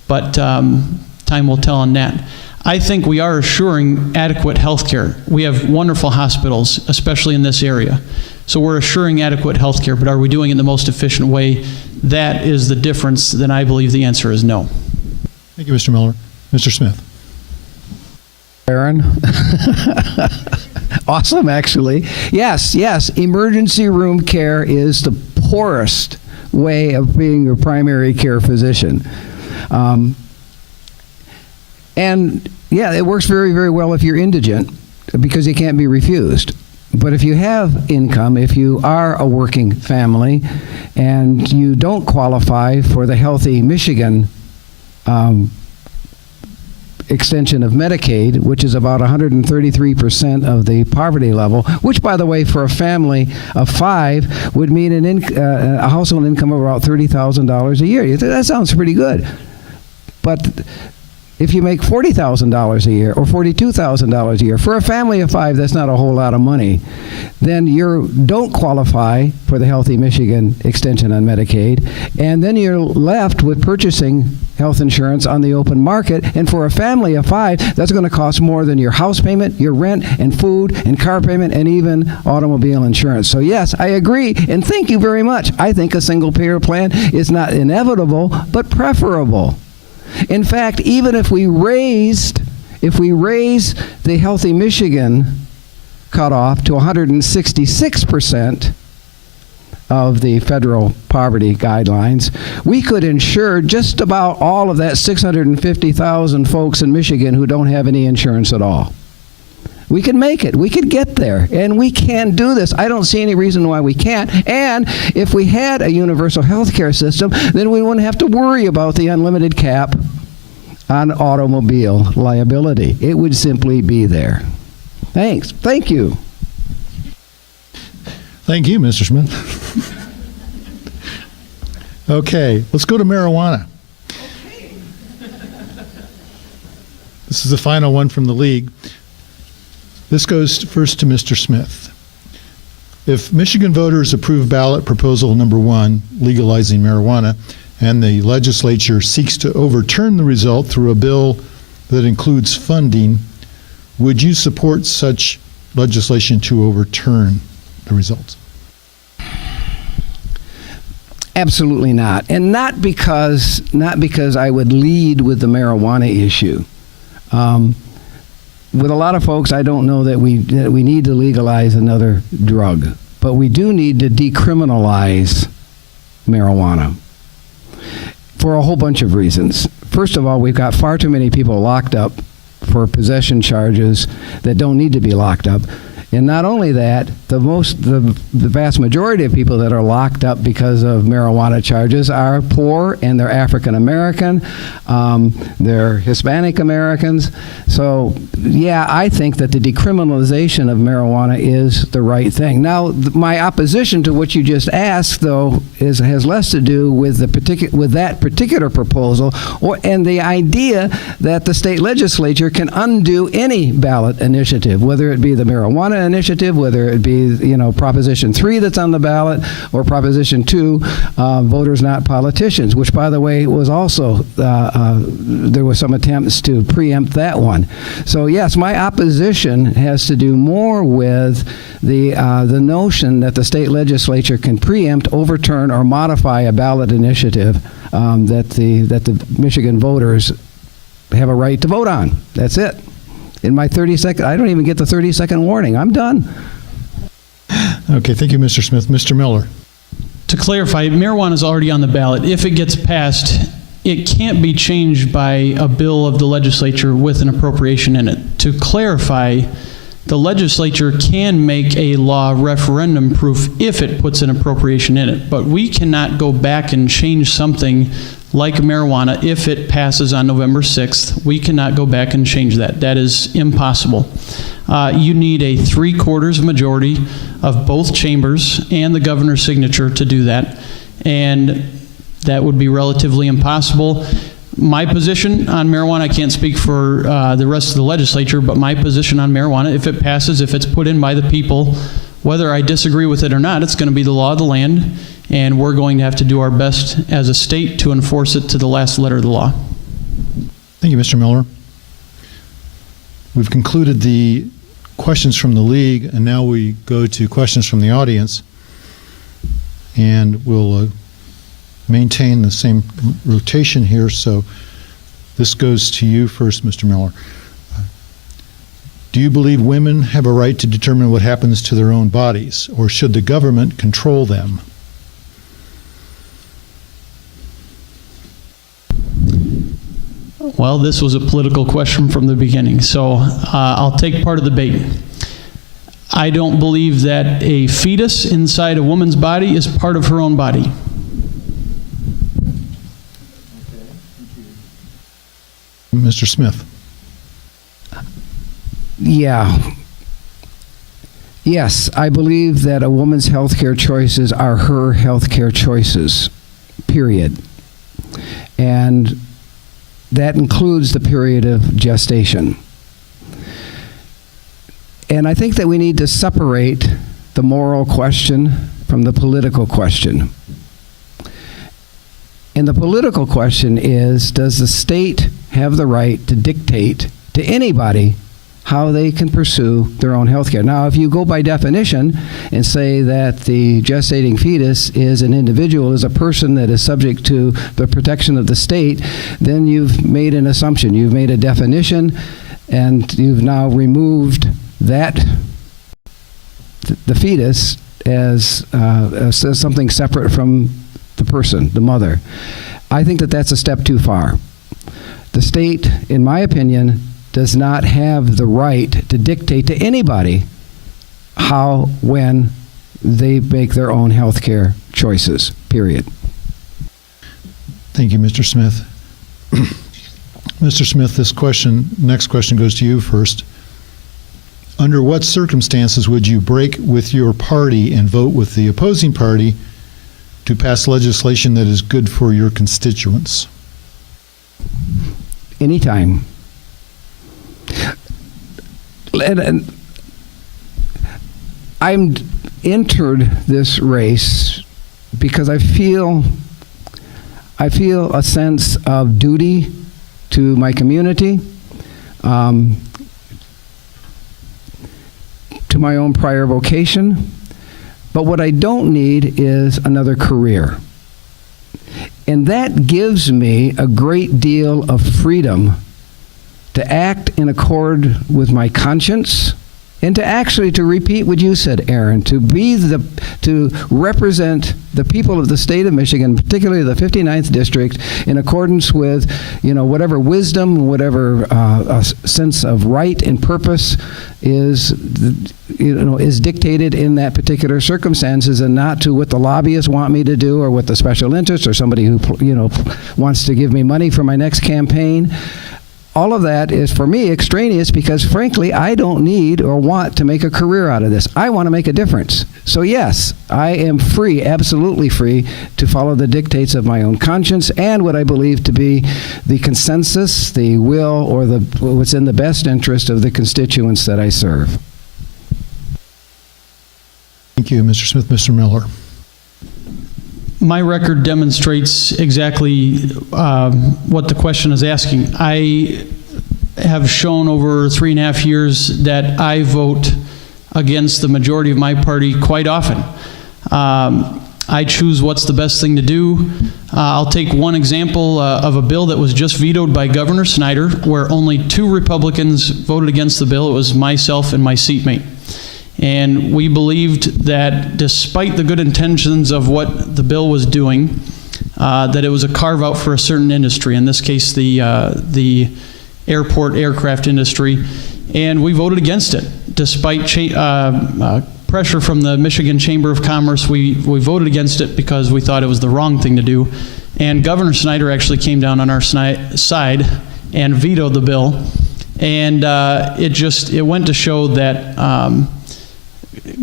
but time will tell on that. I think we are assuring adequate health care. We have wonderful hospitals, especially in this area. So we're assuring adequate health care, but are we doing it in the most efficient way? That is the difference. Then I believe the answer is no. Thank you, Mr. Miller. Mr. Smith. Aaron. Awesome, actually. Yes, emergency room care is the poorest way of being a primary care physician. And yeah, it works very, very well if you're indigent because you can't be refused. But if you have income, if you are a working family and you don't qualify for the Healthy Michigan extension of Medicaid, which is about 133% of the poverty level, which, by the way, for a family of 5 would mean a household income of about $30,000 a year. That sounds pretty good. But if you make $40,000 a year or $42,000 a year, for a family of 5, that's not a whole lot of money. Then you don't qualify for the Healthy Michigan extension on Medicaid, and then you're left with purchasing health insurance on the open market. And for a family of 5, that's going to cost more than your house payment, your rent, and food, and car payment, and even automobile insurance. So yes, I agree, and thank you very much. I think a single-payer plan is not inevitable, but preferable. In fact, even if we raise the Healthy Michigan cutoff to 166% of the federal poverty guidelines, we could insure just about all of that 650,000 folks in Michigan who don't have any insurance at all. We could make it. We could get there. And we can do this. I don't see any reason why we can't. And if we had a universal health care system, then we wouldn't have to worry about the unlimited cap on automobile liability. It would simply be there. Thanks. Thank you. Thank you, Mr. Smith. Okay, let's go to marijuana. This is the final one from the league. This goes first to Mr. Smith. If Michigan voters approve ballot proposal number 1, legalizing marijuana, and the legislature seeks to overturn the result through a bill that includes funding, would you support such legislation to overturn the results? Absolutely not. And not because I would lead with the marijuana issue. With a lot of folks, I don't know that we need to legalize another drug, but we do need to decriminalize marijuana for a whole bunch of reasons. First of all, we've got far too many people locked up for possession charges that don't need to be locked up. And not only that, the vast majority of people that are locked up because of marijuana charges are poor, and they're African American, they're Hispanic Americans. So, yeah, I think that the decriminalization of marijuana is the right thing. Now, my opposition to what you just asked, though, has less to do with that particular proposal, and the idea that the state legislature can undo any ballot initiative, whether it be the marijuana initiative, whether it be, Proposition 3 that's on the ballot, or Proposition 2, voters not politicians, which, by the way, was also, there were some attempts to preempt that one. So, yes, my opposition has to do more with the notion that the state legislature can preempt, overturn, or modify a ballot initiative that the Michigan voters have a right to vote on. That's it. In my 30-second, I don't even get the 30-second warning. I'm done. Okay, thank you, Mr. Smith. Mr. Miller. To clarify, marijuana is already on the ballot. If it gets passed, it can't be changed by a bill of the legislature with an appropriation in it. To clarify, the legislature can make a law referendum proof if it puts an appropriation in it, but we cannot go back and change something like marijuana if it passes on November 6th. We cannot go back and change that. That is impossible. You need a 3/4 majority of both chambers and the governor's signature to do that, and that would be relatively impossible. My position on marijuana, I can't speak for the rest of the legislature, but my position on marijuana, if it passes, if it's put in by the people, whether I disagree with it or not, it's going to be the law of the land, and we're going to have to do our best as a state to enforce it to the last letter of the law. Thank you, Mr. Miller. We've concluded the questions from the league, and now we go to questions from the audience, and we'll maintain the same rotation here. So this goes to you first, Mr. Miller. Do you believe women have a right to determine what happens to their own bodies, or should the government control them? Well, this was a political question from the beginning, so I'll take part of the debate. I don't believe that a fetus inside a woman's body is part of her own body. Mr. Smith. Yeah. Yes, I believe that a woman's health care choices are her health care choices, period. And that includes the period of gestation. And I think that we need to separate the moral question from the political question. And the political question is, does the state have the right to dictate to anybody how they can pursue their own health care? Now, if you go by definition and say that the gestating fetus is an individual, is a person that is subject to the protection of the state, then you've made an assumption. You've made a definition, and you've now removed that, the fetus, as something separate from the person, the mother. I think that that's a step too far. The state, in my opinion, does not have the right to dictate to anybody how, when they make their own health care choices, period. Thank you, Mr. Smith. Mr. Smith, next question goes to you first. Under what circumstances would you break with your party and vote with the opposing party to pass legislation that is good for your constituents? Anytime. And I'm entered this race because I feel a sense of duty to my community, to my own prior vocation. But what I don't need is another career. And that gives me a great deal of freedom to act in accord with my conscience and to repeat what you said, Aaron, to represent the people of the state of Michigan, particularly the 59th district, in accordance with, whatever wisdom, whatever sense of right and purpose is dictated in that particular circumstances, and not to what the lobbyists want me to do, or what the special interest, or somebody who wants to give me money for my next campaign. All of that is, for me, extraneous, because frankly, I don't need or want to make a career out of this. I want to make a difference. So yes, I am free, absolutely free, to follow the dictates of my own conscience and what I believe to be the consensus, the will, or what's in the best interest of the constituents that I serve. Thank you, Mr. Smith. Mr. Miller. My record demonstrates exactly what the question is asking. I have shown over 3.5 years that I vote against the majority of my party quite often. I choose what's the best thing to do. I'll take one example of a bill that was just vetoed by Governor Snyder, where only 2 Republicans voted against the bill. It was myself and my seatmate. And we believed that despite the good intentions of what the bill was doing, that it was a carve-out for a certain industry, in this case the aircraft industry, and we voted against it. Despite pressure from the Michigan Chamber of Commerce, we voted against it because we thought it was the wrong thing to do. And Governor Snyder actually came down on our side and vetoed the bill. And it went to show that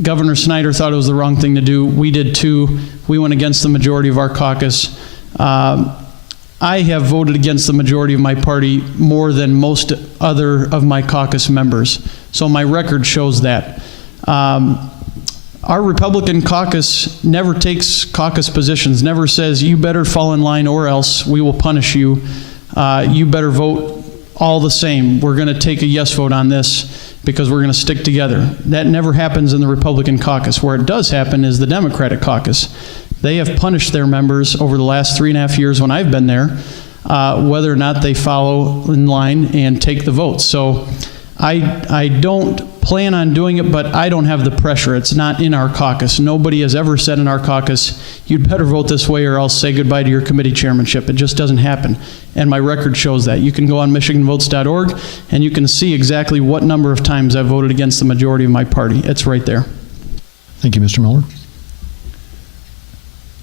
Governor Snyder thought it was the wrong thing to do. We did too. We went against the majority of our caucus. I have voted against the majority of my party more than most other of my caucus members. So my record shows that. Our Republican caucus never takes caucus positions, never says, you better fall in line or else we will punish you. You better vote all the same. We're going to take a yes vote on this because we're going to stick together. That never happens in the Republican caucus. Where it does happen is the Democratic caucus. They have punished their members over the last 3.5 years when I've been there, whether or not they follow in line and take the votes. So I don't plan on doing it, but I don't have the pressure. It's not in our caucus. Nobody has ever said in our caucus, you'd better vote this way or else say goodbye to your committee chairmanship. It just doesn't happen. And my record shows that. You can go on MichiganVotes.org and you can see exactly what number of times I've voted against the majority of my party. It's right there. Thank you, Mr. Miller.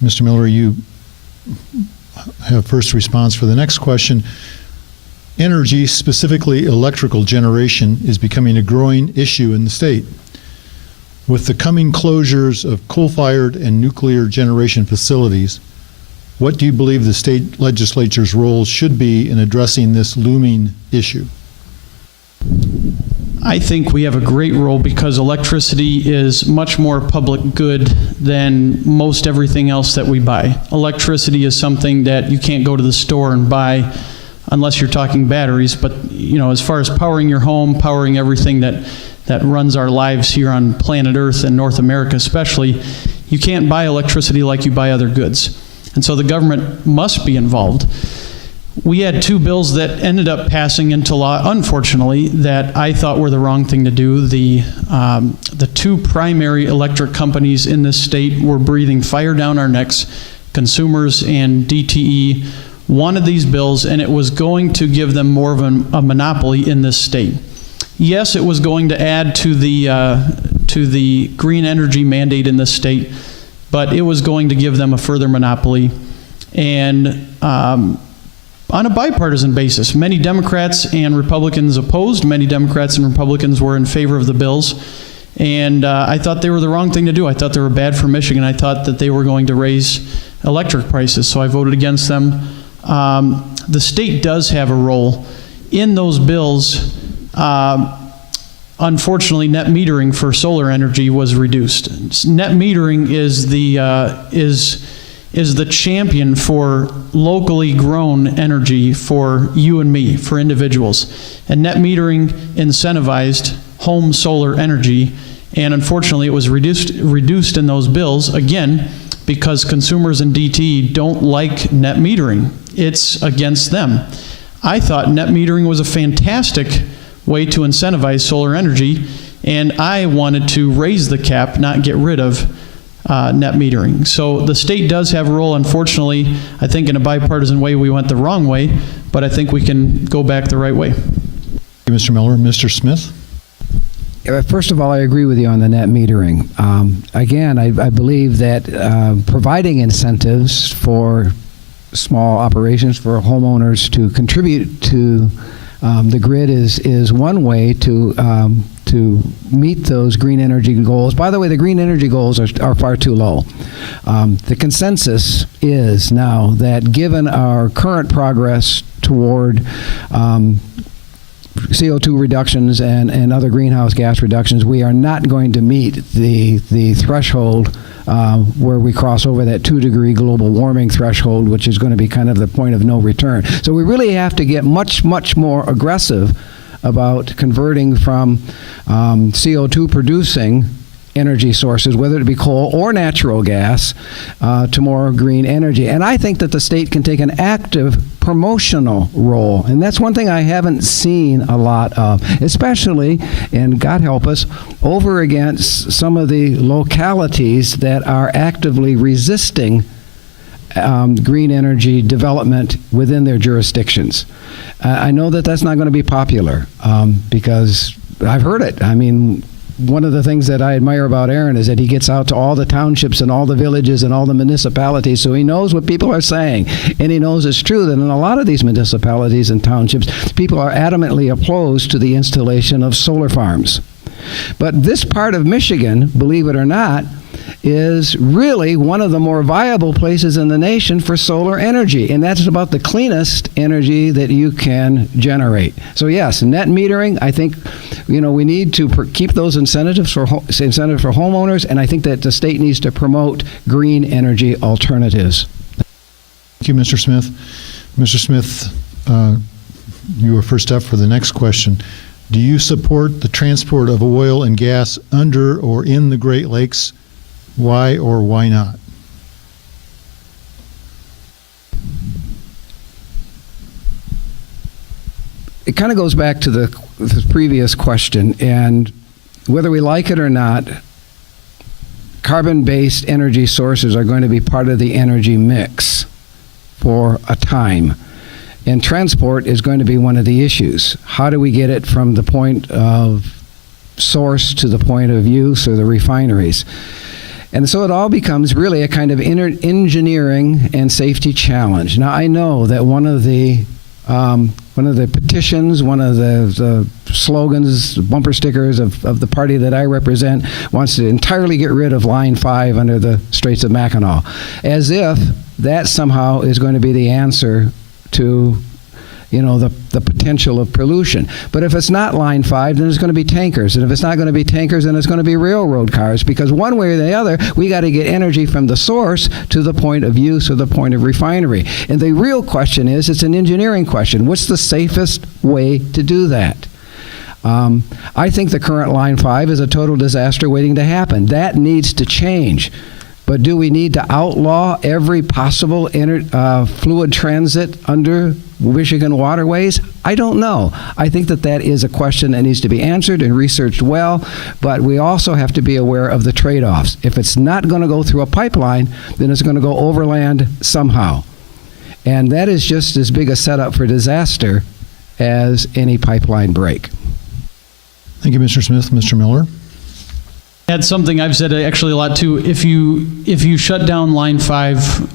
Mr. Miller, you have first response for the next question. Energy, specifically electrical generation, is becoming a growing issue in the state. With the coming closures of coal-fired and nuclear generation facilities, what do you believe the state legislature's role should be in addressing this looming issue? I think we have a great role because electricity is much more public good than most everything else that we buy. Electricity is something that you can't go to the store and buy unless you're talking batteries, but as far as powering your home, powering everything that runs our lives here on planet Earth and North America especially, you can't buy electricity like you buy other goods. And so the government must be involved. We had 2 bills that ended up passing into law, unfortunately, that I thought were the wrong thing to do. The 2 primary electric companies in this state were breathing fire down our necks. Consumers and DTE wanted these bills, and it was going to give them more of a monopoly in this state. Yes, it was going to add to the green energy mandate in this state, but it was going to give them a further monopoly. And on a bipartisan basis, many Democrats and Republicans opposed. Many Democrats and Republicans were in favor of the bills. And I thought they were the wrong thing to do. I thought they were bad for Michigan. I thought that they were going to raise electric prices, so I voted against them. The state does have a role in those bills. Unfortunately, net metering for solar energy was reduced. Net metering is the champion for locally grown energy for you and me, for individuals. And net metering incentivized home solar energy, and unfortunately it was reduced in those bills, again, because consumers and DTE don't like net metering. It's against them. I thought net metering was a fantastic way to incentivize solar energy, And I wanted to raise the cap, not get rid of net metering. So the state does have a role. Unfortunately, I think in a bipartisan way we went the wrong way, but I think we can go back the right way. Thank you, Mr. Miller. Mr. Smith? First of all, I agree with you on the net metering. Again, I believe that providing incentives for small operations, for homeowners to contribute to the grid is one way to meet those green energy goals. By the way, the green energy goals are far too low. The consensus is now that given our current progress toward CO2 reductions and other greenhouse gas reductions, we are not going to meet the threshold where we cross over that 2-degree global warming threshold, which is going to be kind of the point of no return. So we really have to get much, much more aggressive about converting from CO2 producing energy sources, whether it be coal or natural gas, to more green energy. And I think that the state can take an active promotional role. And that's one thing I haven't seen a lot of, especially, and God help us, over against some of the localities that are actively resisting green energy development within their jurisdictions. I know that that's not going to be popular because I've heard it. I mean, one of the things that I admire about Aaron is that he gets out to all the townships and all the villages and all the municipalities, so he knows what people are saying. And he knows it's true that in a lot of these municipalities and townships, people are adamantly opposed to the installation of solar farms. But this part of Michigan, believe it or not, is really one of the more viable places in the nation for solar energy, and that's about the cleanest energy that you can generate. So yes, net metering, I think, we need to keep those incentives for homeowners, and I think that the state needs to promote green energy alternatives. Thank you, Mr. Smith. Mr. Smith, you are first up for the next question. Do you support the transport of oil and gas under or in the Great Lakes? Why or why not? It kind of goes back to the previous question, and whether we like it or not, carbon-based energy sources are going to be part of the energy mix for a time. And transport is going to be one of the issues. How do we get it from the point of source to the point of use or the refineries? And so it all becomes really a kind of engineering and safety challenge. Now, I know that one of the petitions, one of the slogans, bumper stickers of the party that I represent wants to entirely get rid of Line 5 under the Straits of Mackinac, as if that somehow is going to be the answer to the potential of pollution. But if it's not Line 5, then it's going to be tankers. And if it's not going to be tankers, then it's going to be railroad cars. Because one way or the other, we got to get energy from the source to the point of use or the point of refinery. And the real question is, it's an engineering question. What's the safest way to do that? I think the current Line 5 is a total disaster waiting to happen. That needs to change. But do we need to outlaw every possible fluid transit under Michigan waterways? I don't know. I think that is a question that needs to be answered and researched well, but we also have to be aware of the trade-offs. If it's not going to go through a pipeline, then it's going to go overland somehow. And that is just as big a setup for disaster as any pipeline break. Thank you, Mr. Smith. Mr. Miller? Add something I've said actually a lot too. If you shut down Line 5,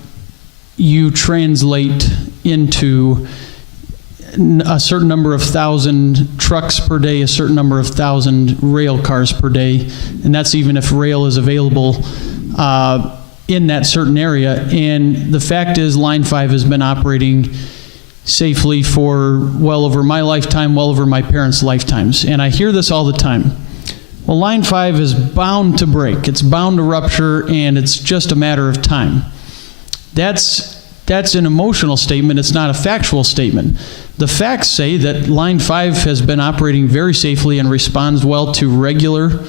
you translate into a certain number of thousand trucks per day, a certain number of thousand rail cars per day, and that's even if rail is available in that certain area. And the fact is, Line 5 has been operating safely for well over my lifetime, well over my parents' lifetimes, and I hear this all the time. Well, Line 5 is bound to break. It's bound to rupture, and it's just a matter of time. That's an emotional statement. It's not a factual statement. The facts say that Line 5 has been operating very safely and responds well to regular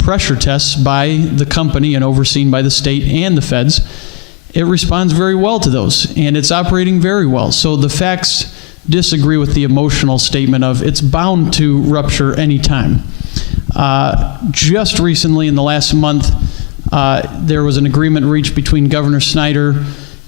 pressure tests by the company and overseen by the state and the feds. It responds very well to those, and it's operating very well. So the facts disagree with the emotional statement of it's bound to rupture any time. Just recently, in the last month, there was an agreement reached between Governor Snyder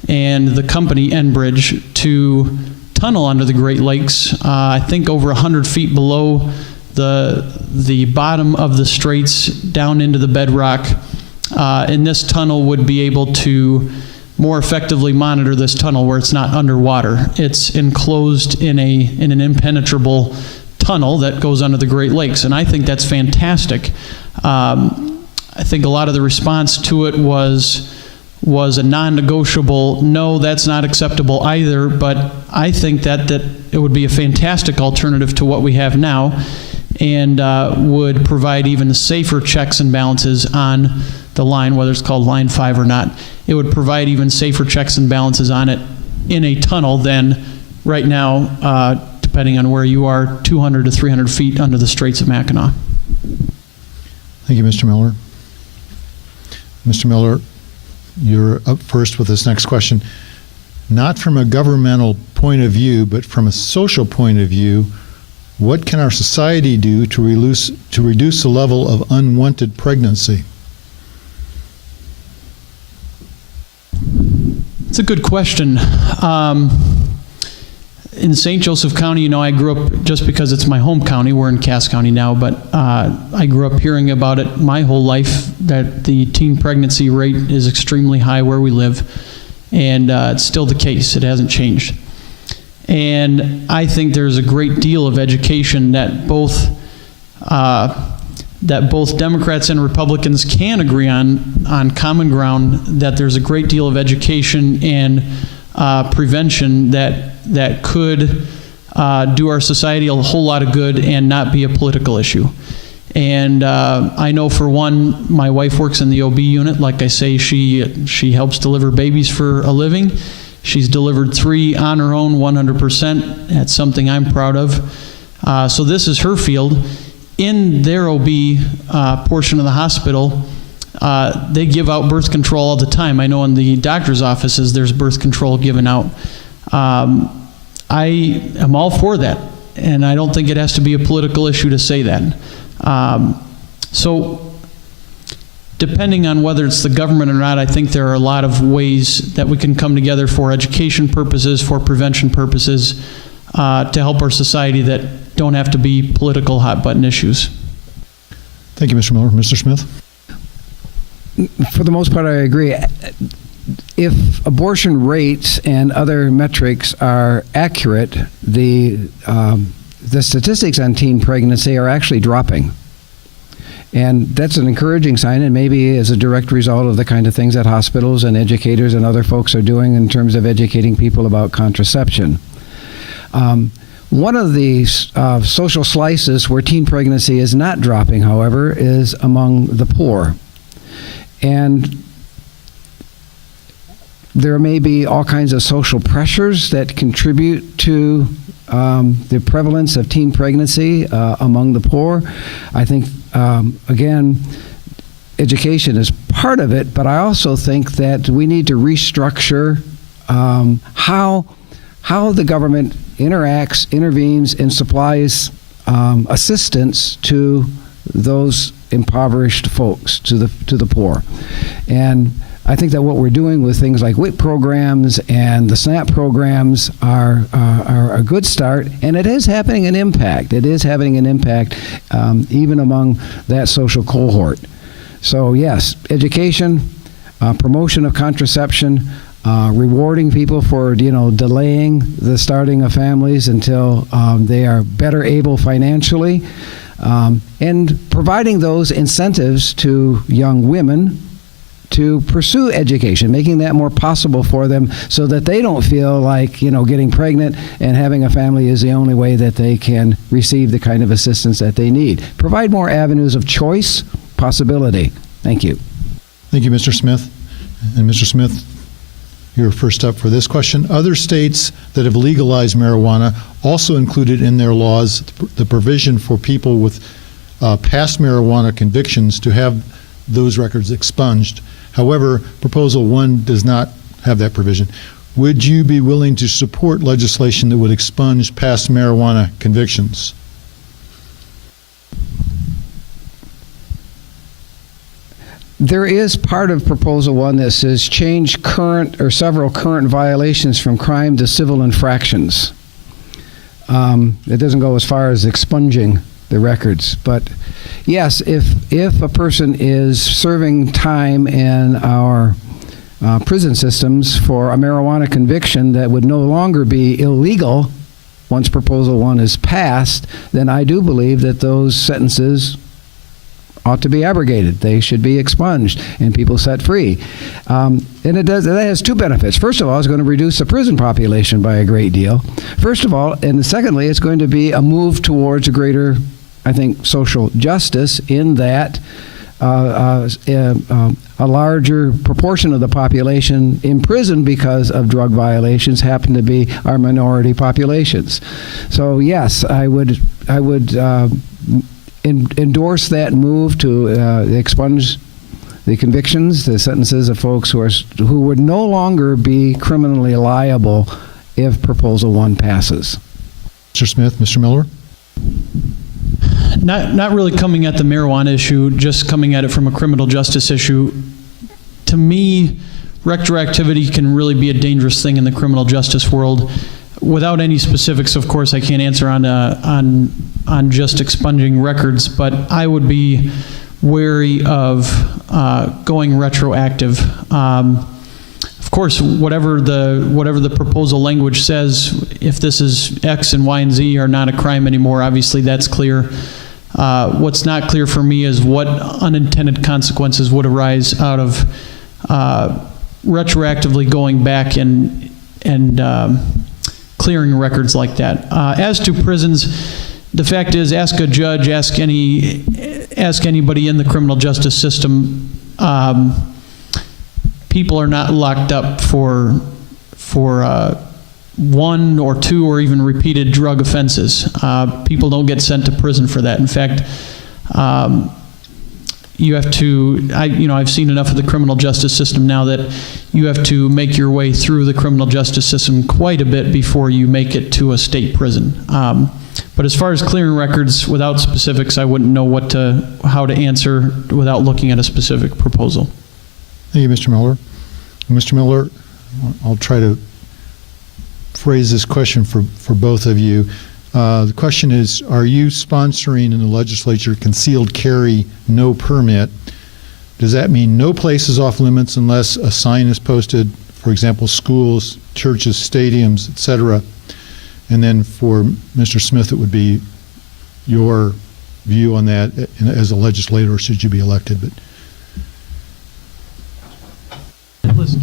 and the company Enbridge to tunnel under the Great Lakes, I think over 100 feet below the bottom of the straits down into the bedrock. And this tunnel would be able to more effectively monitor this tunnel where it's not underwater. It's enclosed in an impenetrable tunnel that goes under the Great Lakes, and I think that's fantastic. I think a lot of the response to it was a non-negotiable, no, that's not acceptable either, but I think that it would be a fantastic alternative to what we have now, and would provide even safer checks and balances on the line, whether it's called Line 5 or not. It would provide even safer checks and balances on it in a tunnel than right now, depending on where you are, 200 to 300 feet under the Straits of Mackinac. Thank you, Mr. Miller. Mr. Miller, you're up first with this next question. Not from a governmental point of view, but from a social point of view, what can our society do to reduce the level of unwanted pregnancy? It's a good question. In St. Joseph County, I grew up, just because it's my home county, we're in Cass County now, but I grew up hearing about it my whole life, that the teen pregnancy rate is extremely high where we live, and it's still the case. It hasn't changed. And I think there's a great deal of education that both Democrats and Republicans can agree on common ground, that there's a great deal of education and prevention that could do our society a whole lot of good and not be a political issue. And I know, for one, my wife works in the OB unit. Like I say, she helps deliver babies for a living. She's delivered 3 on her own, 100%. That's something I'm proud of. So this is her field. In their OB portion of the hospital, they give out birth control all the time. I know in the doctor's offices there's birth control given out. I am all for that, and I don't think it has to be a political issue to say that. So depending on whether it's the government or not, I think there are a lot of ways that we can come together for education purposes, for prevention purposes, to help our society that don't have to be political hot-button issues. Thank you, Mr. Miller. Mr. Smith? For the most part, I agree. If abortion rates and other metrics are accurate, the statistics on teen pregnancy are actually dropping. And that's an encouraging sign, and maybe as a direct result of the kind of things that hospitals and educators and other folks are doing in terms of educating people about contraception. One of the social slices where teen pregnancy is not dropping, however, is among the poor. And there may be all kinds of social pressures that contribute to the prevalence of teen pregnancy among the poor. I think, again, education is part of it, but I also think that we need to restructure how the government intervenes, and supplies assistance to those impoverished folks, to the poor. And I think that what we're doing with things like WIC programs and the SNAP programs are a good start, and it is having an impact. It is having an impact even among that social cohort. So yes, education, promotion of contraception, rewarding people for delaying the starting of families until they are better able financially, and providing those incentives to young women to pursue education, making that more possible for them so that they don't feel like getting pregnant and having a family is the only way that they can receive the kind of assistance that they need. Provide more avenues of choice, possibility. Thank you. Thank you, Mr. Smith. And Mr. Smith, you're first up for this question. Other states that have legalized marijuana also included in their laws the provision for people with past marijuana convictions to have those records expunged. However, Proposal 1 does not have that provision. Would you be willing to support legislation that would expunge past marijuana convictions? There is part of Proposal 1 that says change current or several current violations from crime to civil infractions. It doesn't go as far as expunging the records, but yes, if a person is serving time in our prison systems for a marijuana conviction that would no longer be illegal once Proposal 1 is passed, then I do believe that those sentences ought to be abrogated. They should be expunged and people set free. And that has two benefits. First of all, it's going to reduce the prison population by a great deal. First of all, and secondly, it's going to be a move towards a greater, I think, social justice in that a larger proportion of the population in prison because of drug violations happen to be our minority populations. So yes, I would endorse that move to expunge the convictions, the sentences of folks who would no longer be criminally liable if Proposal 1 passes. Mr. Smith, Mr. Miller? Not really coming at the marijuana issue, just coming at it from a criminal justice issue. To me, retroactivity can really be a dangerous thing in the criminal justice world. Without any specifics, of course, I can't answer on just expunging records, but I would be wary of going retroactive. Of course, whatever the proposal language says, if this is X and Y and Z are not a crime anymore, obviously that's clear. What's not clear for me is what unintended consequences would arise out of retroactively going back and clearing records like that. As to prisons, the fact is, ask a judge, ask anybody in the criminal justice system. People are not locked up for one or two or even repeated drug offenses. People don't get sent to prison for that. In fact, you have to, I've seen enough of the criminal justice system now that you have to make your way through the criminal justice system quite a bit before you make it to a state prison. But as far as clearing records, without specifics, I wouldn't know how to answer without looking at a specific proposal. Thank you, Mr. Miller. Mr. Miller, I'll try to phrase this question for both of you. The question is, are you sponsoring in the legislature concealed carry no permit? Does that mean no place is off limits unless a sign is posted, for example, schools, churches, stadiums, etc.? And then for Mr. Smith, it would be your view on that as a legislator, should you be elected. But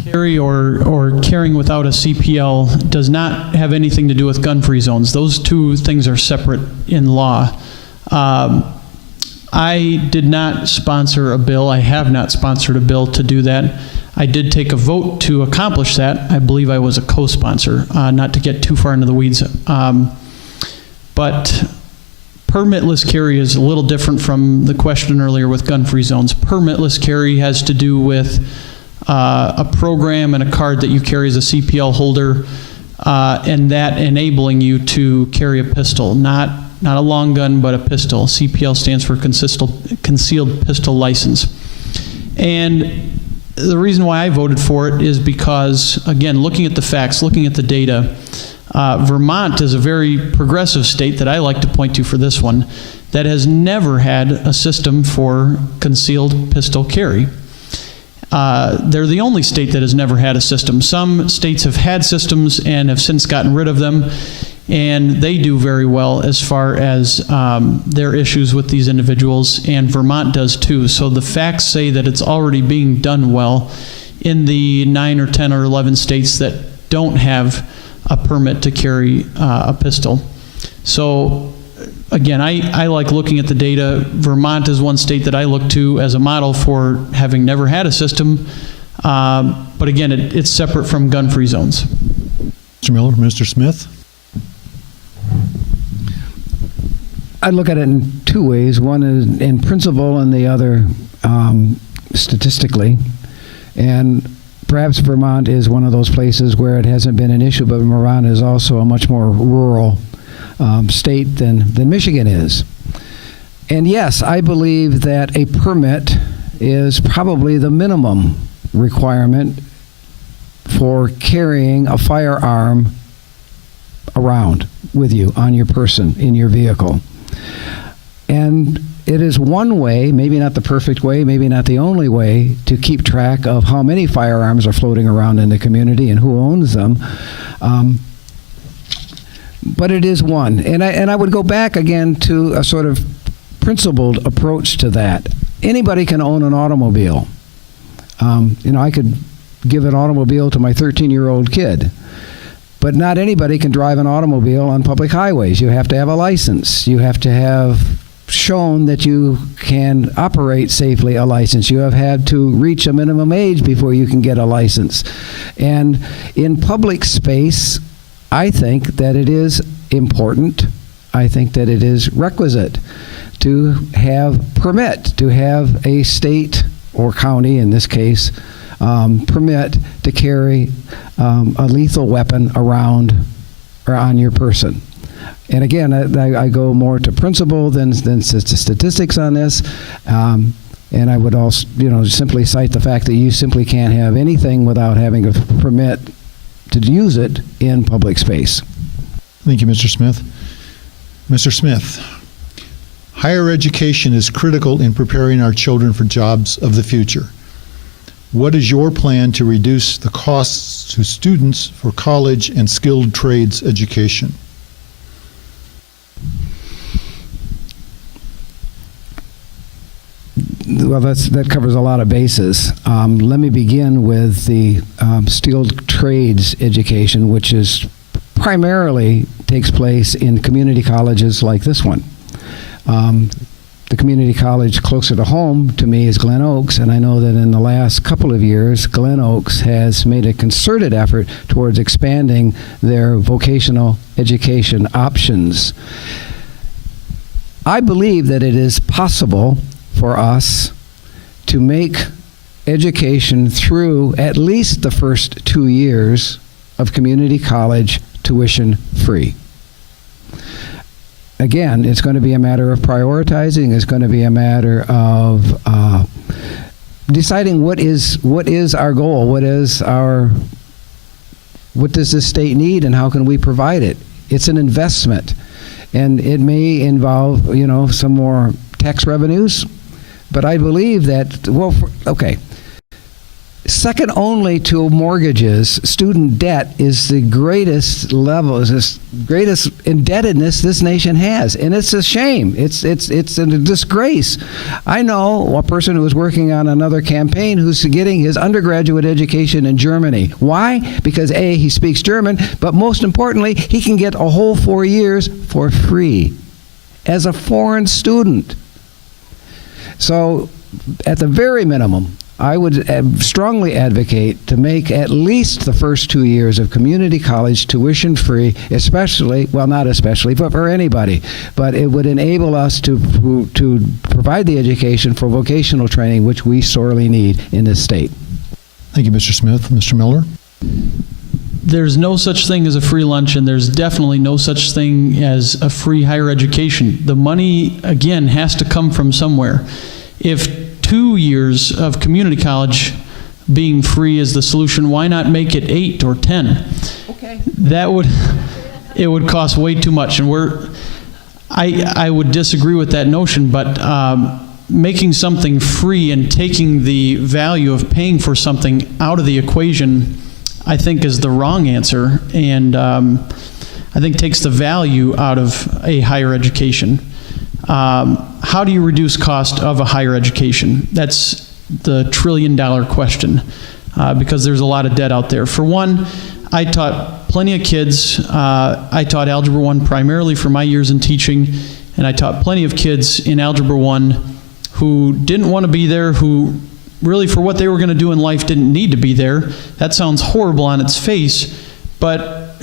Carry or carrying without a CPL does not have anything to do with gun-free zones. Those two things are separate in law. I did not sponsor a bill. I have not sponsored a bill to do that. I did take a vote to accomplish that. I believe I was a co-sponsor, not to get too far into the weeds. But permitless carry is a little different from the question earlier with gun-free zones. Permitless carry has to do with a program and a card that you carry as a CPL holder, and that enabling you to carry a pistol, not a long gun, but a pistol. CPL stands for Concealed Pistol License. And the reason why I voted for it is because, again, looking at the facts, looking at the data, Vermont is a very progressive state that I like to point to for this one that has never had a system for concealed pistol carry. They're the only state that has never had a system. Some states have had systems and have since gotten rid of them, and they do very well as far as their issues with these individuals, and Vermont does too. So the facts say that it's already being done well in the 9 or 10 or 11 states that don't have a permit to carry a pistol. So again, I like looking at the data. Vermont is one state that I look to as a model for having never had a system. But again, it's separate from gun-free zones. Mr. Miller, Mr. Smith? I look at it in two ways. One is in principle and the other statistically. And perhaps Vermont is one of those places where it hasn't been an issue, but Vermont is also a much more rural state than Michigan is. And yes, I believe that a permit is probably the minimum requirement for carrying a firearm around with you on your person in your vehicle. And it is one way, maybe not the perfect way, maybe not the only way, to keep track of how many firearms are floating around in the community and who owns them. But it is one. And I would go back again to a sort of principled approach to that. Anybody can own an automobile. I could give an automobile to my 13-year-old kid. But not anybody can drive an automobile on public highways. You have to have a license. You have to have shown that you can operate safely a license. You have had to reach a minimum age before you can get a license. And in public space, I think that it is important, I think that it is requisite to have permit, to have a state or county, in this case, permit to carry a lethal weapon around or on your person. And again, I go more to principle than statistics on this. And I would also, simply cite the fact that you simply can't have anything without having a permit to use it in public space. Thank you, Mr. Smith. Mr. Smith, higher education is critical in preparing our children for jobs of the future. What is your plan to reduce the costs to students for college and skilled trades education? Well, that covers a lot of bases. Let me begin with the skilled trades education, which is primarily takes place in community colleges like this one. The community college closer to home to me is Glen Oaks, and I know that in the last couple of years, Glen Oaks has made a concerted effort towards expanding their vocational education options. I believe that it is possible for us to make education through at least the first 2 years of community college tuition free. Again, it's going to be a matter of prioritizing. It's going to be a matter of deciding what is our goal, what does this state need, and how can we provide it. It's an investment, and it may involve some more tax revenues, but I believe that second only to mortgages, student debt is the greatest level, is this greatest indebtedness this nation has, and it's a shame. It's a disgrace. I know a person who is working on another campaign who's getting his undergraduate education in Germany. Why? Because A, he speaks German, but most importantly, he can get a whole 4 years for free as a foreign student. So, at the very minimum, I would strongly advocate to make at least the first 2 years of community college tuition free, especially, well, not especially, but for anybody. But it would enable us to provide the education for vocational training, which we sorely need in this state. Thank you, Mr. Smith. Mr. Miller? There's no such thing as a free lunch, and there's definitely no such thing as a free higher education. The money, again, has to come from somewhere. If 2 years of community college being free is the solution, why not make it 8 or 10? Okay. It would cost way too much, and I would disagree with that notion, but making something free and taking the value of paying for something out of the equation, I think, is the wrong answer, and I think takes the value out of a higher education. How do you reduce cost of a higher education? That's the trillion-dollar question, because there's a lot of debt out there. For one, I taught plenty of kids. I taught Algebra 1 primarily for my years in teaching, and I taught plenty of kids in Algebra 1 who didn't want to be there, who really for what they were going to do in life didn't need to be there. That sounds horrible on its face, but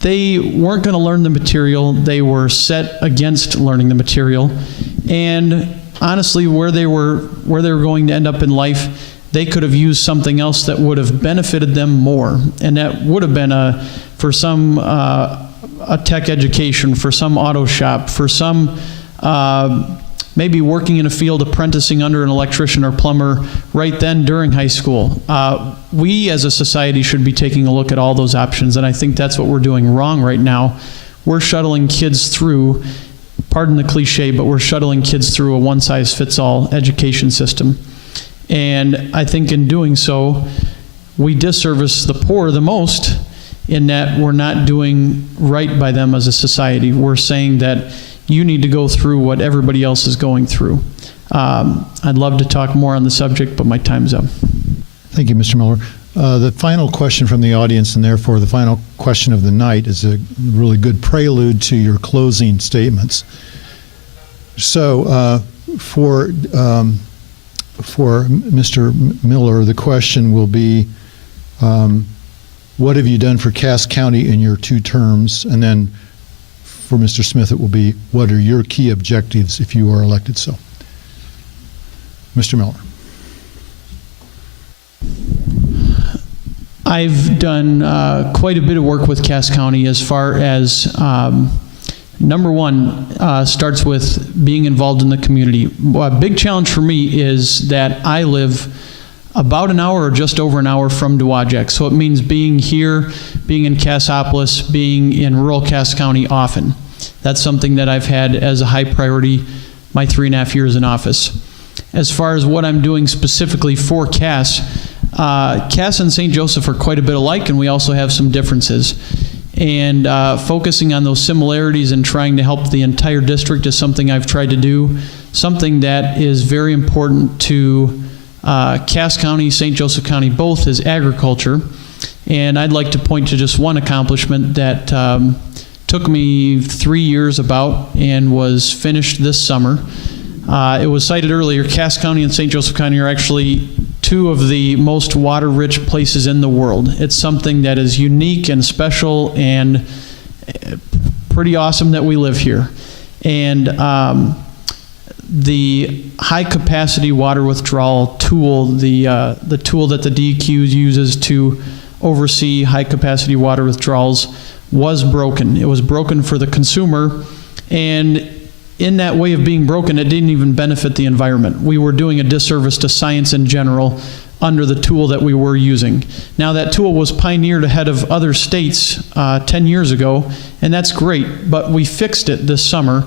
they weren't going to learn the material. They were set against learning the material. And honestly, where they were going to end up in life, they could have used something else that would have benefited them more. And that would have been for some a tech education, for some auto shop, for some maybe working in a field, apprenticing under an electrician or plumber right then during high school. We as a society should be taking a look at all those options, and I think that's what we're doing wrong right now. We're shuttling kids through, pardon the cliche, but we're shuttling kids through a one-size-fits-all education system. And I think in doing so, we disservice the poor the most, in that we're not doing right by them as a society. We're saying that you need to go through what everybody else is going through. I'd love to talk more on the subject, but my time's up. Thank you, Mr. Miller. The final question from the audience, and therefore the final question of the night, is a really good prelude to your closing statements. So for Mr. Miller, the question will be, what have you done for Cass County in your 2 terms? And then for Mr. Smith, it will be, what are your key objectives if you are elected so? Mr. Miller. I've done quite a bit of work with Cass County as far as, number one, starts with being involved in the community. A big challenge for me is that I live about an hour or just over an hour from Dowagiac. So it means being here, being in Cassopolis, being in rural Cass County often. That's something that I've had as a high priority my 3.5 years in office. As far as what I'm doing specifically for Cass, Cass and St. Joseph are quite a bit alike, and we also have some differences. And focusing on those similarities and trying to help the entire district is something I've tried to do. Something that is very important to Cass County, St. Joseph County, both, is agriculture. And I'd like to point to just one accomplishment that took me 3 years about and was finished this summer. It was cited earlier, Cass County and St. Joseph County are actually 2 of the most water-rich places in the world. It's something that is unique and special and pretty awesome that we live here. And the high-capacity water withdrawal tool, the tool that the DEQ uses to oversee high-capacity water withdrawals, was broken. It was broken for the consumer, and in that way of being broken, it didn't even benefit the environment. We were doing a disservice to science in general under the tool that we were using. Now, that tool was pioneered ahead of other states 10 years ago, and that's great, but we fixed it this summer,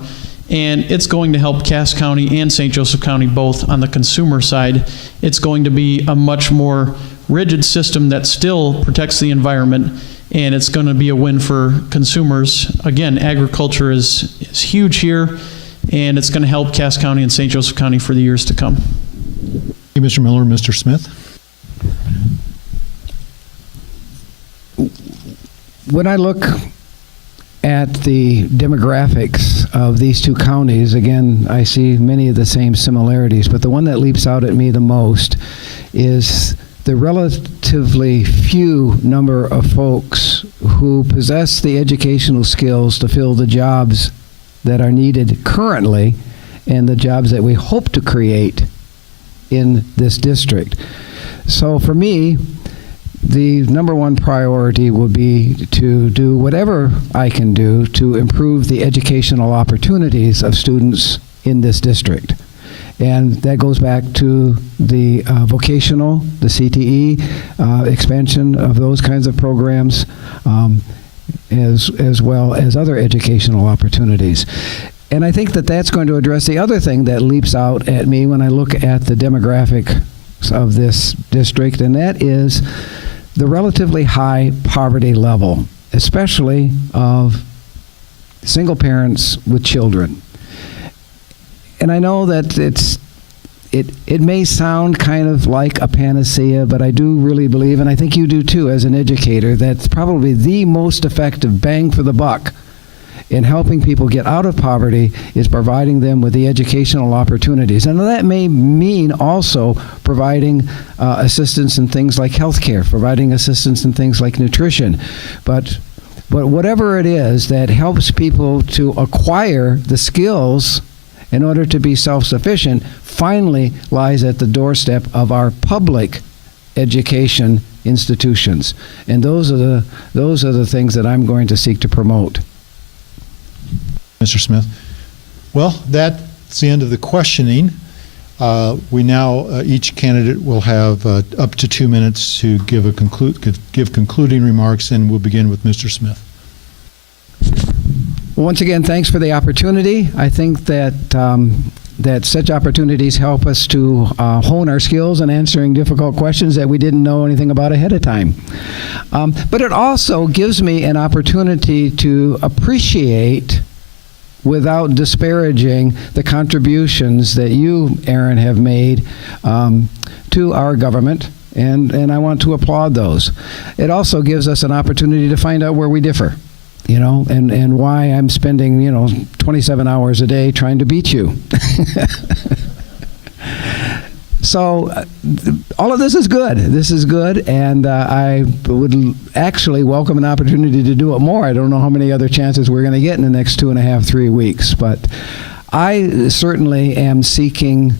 and it's going to help Cass County and St. Joseph County both on the consumer side. It's going to be a much more rigid system that still protects the environment, and it's going to be a win for consumers. Again, agriculture is huge here, and it's going to help Cass County and St. Joseph County for the years to come. Thank you, Mr. Miller. Mr. Smith? When I look at the demographics of these 2 counties, again, I see many of the same similarities, but the one that leaps out at me the most is the relatively few number of folks who possess the educational skills to fill the jobs that are needed currently and the jobs that we hope to create in this district. So for me, the number 1 priority would be to do whatever I can do to improve the educational opportunities of students in this district. And that goes back to the vocational, the CTE, expansion of those kinds of programs, as well as other educational opportunities. And I think that that's going to address the other thing that leaps out at me when I look at the demographics of this district, and that is the relatively high poverty level, especially of single parents with children. And I know that it may sound kind of like a panacea, but I do really believe, and I think you do too as an educator, that's probably the most effective bang for the buck in helping people get out of poverty is providing them with the educational opportunities. And that may mean also providing assistance in things like healthcare, providing assistance in things like nutrition. But whatever it is that helps people to acquire the skills in order to be self-sufficient finally lies at the doorstep of our public education institutions. And those are the things that I'm going to seek to promote. Mr. Smith? Well, that It's the end of the questioning. We now, each candidate will have up to 2 minutes to give concluding remarks, and we'll begin with Mr. Smith. Once again, thanks for the opportunity. I think that that such opportunities help us to hone our skills in answering difficult questions that we didn't know anything about ahead of time. But it also gives me an opportunity to appreciate, without disparaging, the contributions that you, Aaron, have made to our government, and I want to applaud those. It also gives us an opportunity to find out where we differ, you know, and why I'm spending, 27 hours a day trying to beat you. So all of this is good. This is good, and I would actually welcome an opportunity to do it more. I don't know how many other chances we're going to get in the next 2.5, 3 weeks, but I certainly am seeking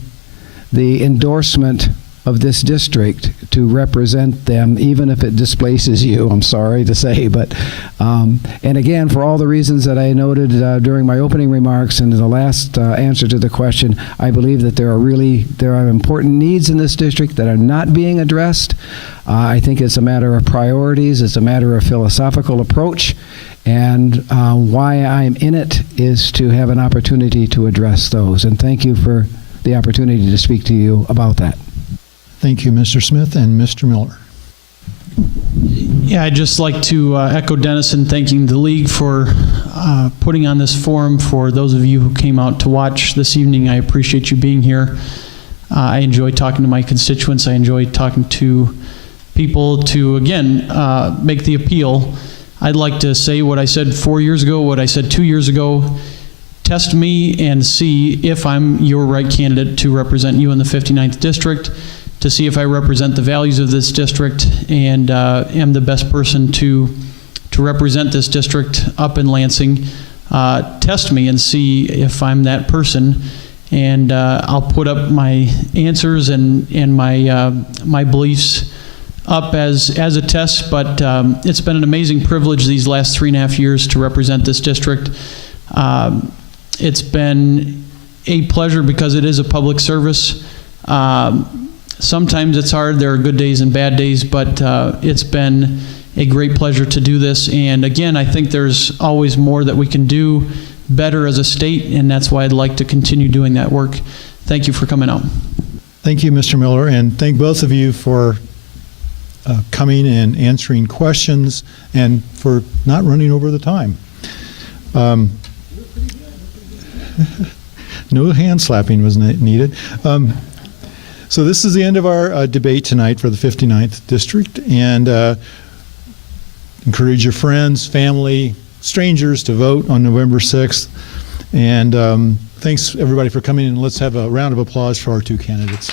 the endorsement of this district to represent them, even if it displaces you, I'm sorry to say. But, and again, for all the reasons that I noted during my opening remarks and the last answer to the question, I believe that there are important needs in this district that are not being addressed. I think it's a matter of priorities, it's a matter of philosophical approach, and why I'm in it is to have an opportunity to address those. And thank you for the opportunity to speak to you about that. Thank you, Mr. Smith. And Mr. Miller. Yeah, I'd just like to echo Dennis in thanking the league for putting on this forum. For those of you who came out to watch this evening, I appreciate you being here. I enjoy talking to my constituents. I enjoy talking to people to, again, make the appeal. I'd like to say what I said 4 years ago, what I said 2 years ago. Test me and see if I'm your right candidate to represent you in the 59th district, to see if I represent the values of this district and am the best person to represent this district up in Lansing. Test me and see if I'm that person, and I'll put up my answers and my beliefs up as a test. But it's been an amazing privilege these last 3.5 years to represent this district. It's been a pleasure because it is a public service. Sometimes it's hard. There are good days and bad days, but it's been a great pleasure to do this. And again, I think there's always more that we can do better as a state, and that's why I'd like to continue doing that work. Thank you for coming out. Thank you, Mr. Miller, and thank both of you for coming and answering questions and for not running over the time. No hand slapping was needed. So this is the end of our debate tonight for the 59th District, and encourage your friends, family, strangers to vote on November 6th. And thanks everybody for coming, and let's have a round of applause for our two candidates.